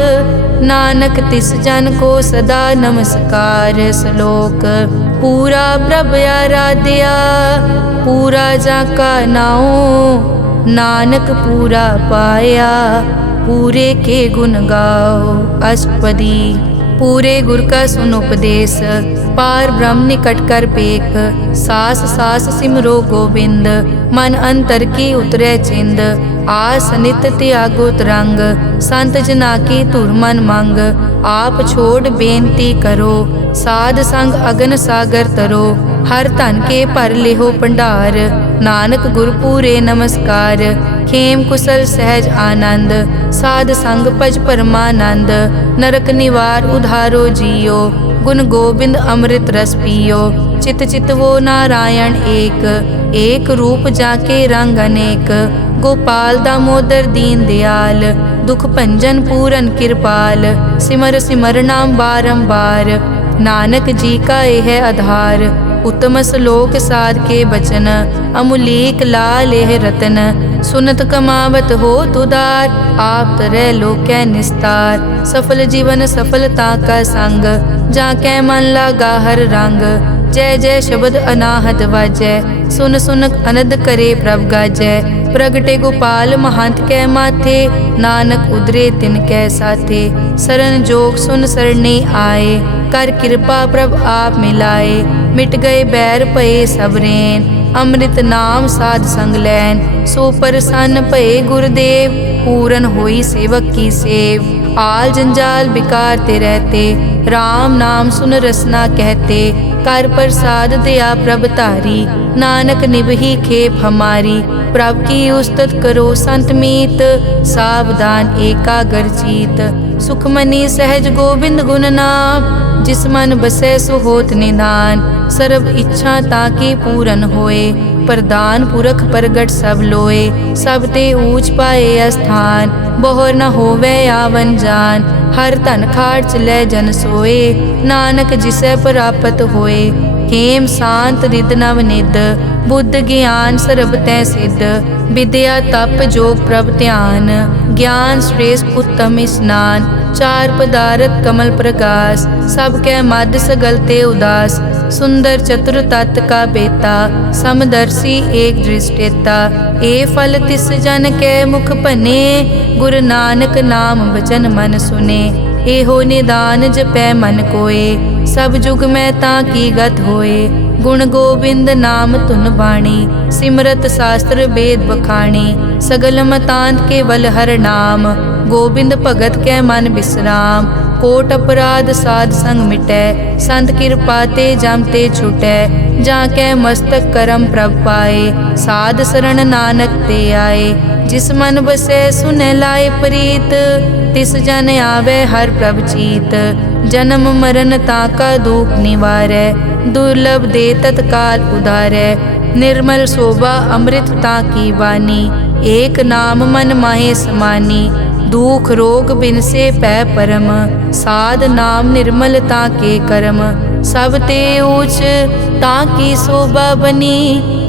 नानक तिस जन को सदा नमस्कार। श्लोक पूरा प्रभ आराध्या, पूरा जाका नाओ। नानक पूरा पाया, पूरे के गुण गाओ। अष्टपदी पूरे गुर का सुन उपदेश, पार ब्रह्म निकट कर पेख। सास सास सिमरो गोविंद, मन अंतर की उतरे चिंद। आस नित त्यागो तरंग, संत जना की धुर मन मंग। आप छोड़ बेनती करो, साध संग अगन सागर तरो। हर धन के भर लेहो भंडार, नानक गुर पूरे नमस्कार। खेम कुशल सहज आनंद, साध संग भज परमानंद। नरक निवार उधारो जियो, गुण गोबिंद अमृत रस पियो। चित चित वो नारायण एक, एक रूप जाके रंग अनेक। गोपाल दामोदर दीन दयाल, दुख भंजन पूरन कृपाल। सिमर सिमर नाम बारंबार, नानक जी का यह आधार। उत्तम श्लोक साध के बचन, अमुलीक लाल यह रतन। सुनत कमावत हो तुदार, आप तरह लोकै निस्तार। सफल जीवन सफलता का संग, जाकै मन लागा हर रंग। जय जय शब्द अनाहत वाजै, सुन सुन अनद करे प्रभ गाजै। प्रगटे गोपाल महंत कै माथे, नानक उदरे तिन कै साथे। सरन जोग सुन सरने आए, कर कृपा प्रभ आप मिलाए। मिट गए बैर भये सबरेन, अमृत नाम साध संग लैन। सो प्रसन्न भये गुरुदेव, पूरन होई सेवक की सेव। आल जंजाल बिकार ते रहते, राम नाम सुन रसना कहते। कर प्रसाद दया प्रभ धारी, नानक निभही खेप हमारी। प्रभ की उस्तत करो संत मीत, सावधान एकाग्र चीत। सुखमनी सहज गोविंद गुण नाम, जिस मन बसै सो होत निधान। सर्व इच्छा ताकि पूरन होए, प्रदान पुरख प्रगट सब लोए। सब ते ऊंच पाए अस्थान, बोहर न होवे आवन जान। हर धन खाट चलै जन सोए, नानक जिसै प्राप्त होए। हेम शांत रिद नव निद, बुद्ध ज्ञान सर्ब तै सिद्ध। विद्या तप जोग प्रभ ध्यान, ज्ञान श्रेष्ठ उत्तम स्नान। चार पदारथ कमल प्रकाश, सब कै मद सगल ते उदास। सुंदर चतुर तत् का बेता, समदर्शी एक दृष्टेता। ए फल तिस जन कै मुख बने, गुरु नानक नाम वचन मन सुने। एहो निदान जपै मन कोय, सब जुग में ताकी गत होए। गुण गोबिंद नाम तुन बाणी, सिमरत शास्त्र वेद बखाणी। सगल मतांत केवल हर नाम, गोबिंद भगत कै मन विश्राम। कोट अपराध साध संग मिटै, संत कृपा ते जम ते छुटै। जाकै मस्तक करम प्रभ पाए, साध शरण नानक ते आए। जिस मन बसै सुनै लाए प्रीत, तिस जन आवे हर प्रभ चीत। जन्म मरण ताका दुख निवारै, दुर्लभ दे तत्काल उधारै। निर्मल शोभा अमृत ताकी वानी, एक नाम मन माहे समानी। दुख रोग बिनसे पै परम, साध नाम निर्मल ताके करम। सब ते ऊच ताकी शोभा बनी,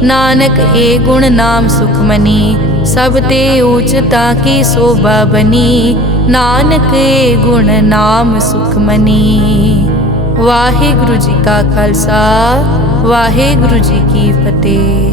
नानक ए गुण नाम सुखमनी। सब ते ऊच ताकी शोभा बनी, नानक ए गुण नाम सुखमनी। वाहिगुरु जी का खालसा, वाहिगुरु जी की फतेह।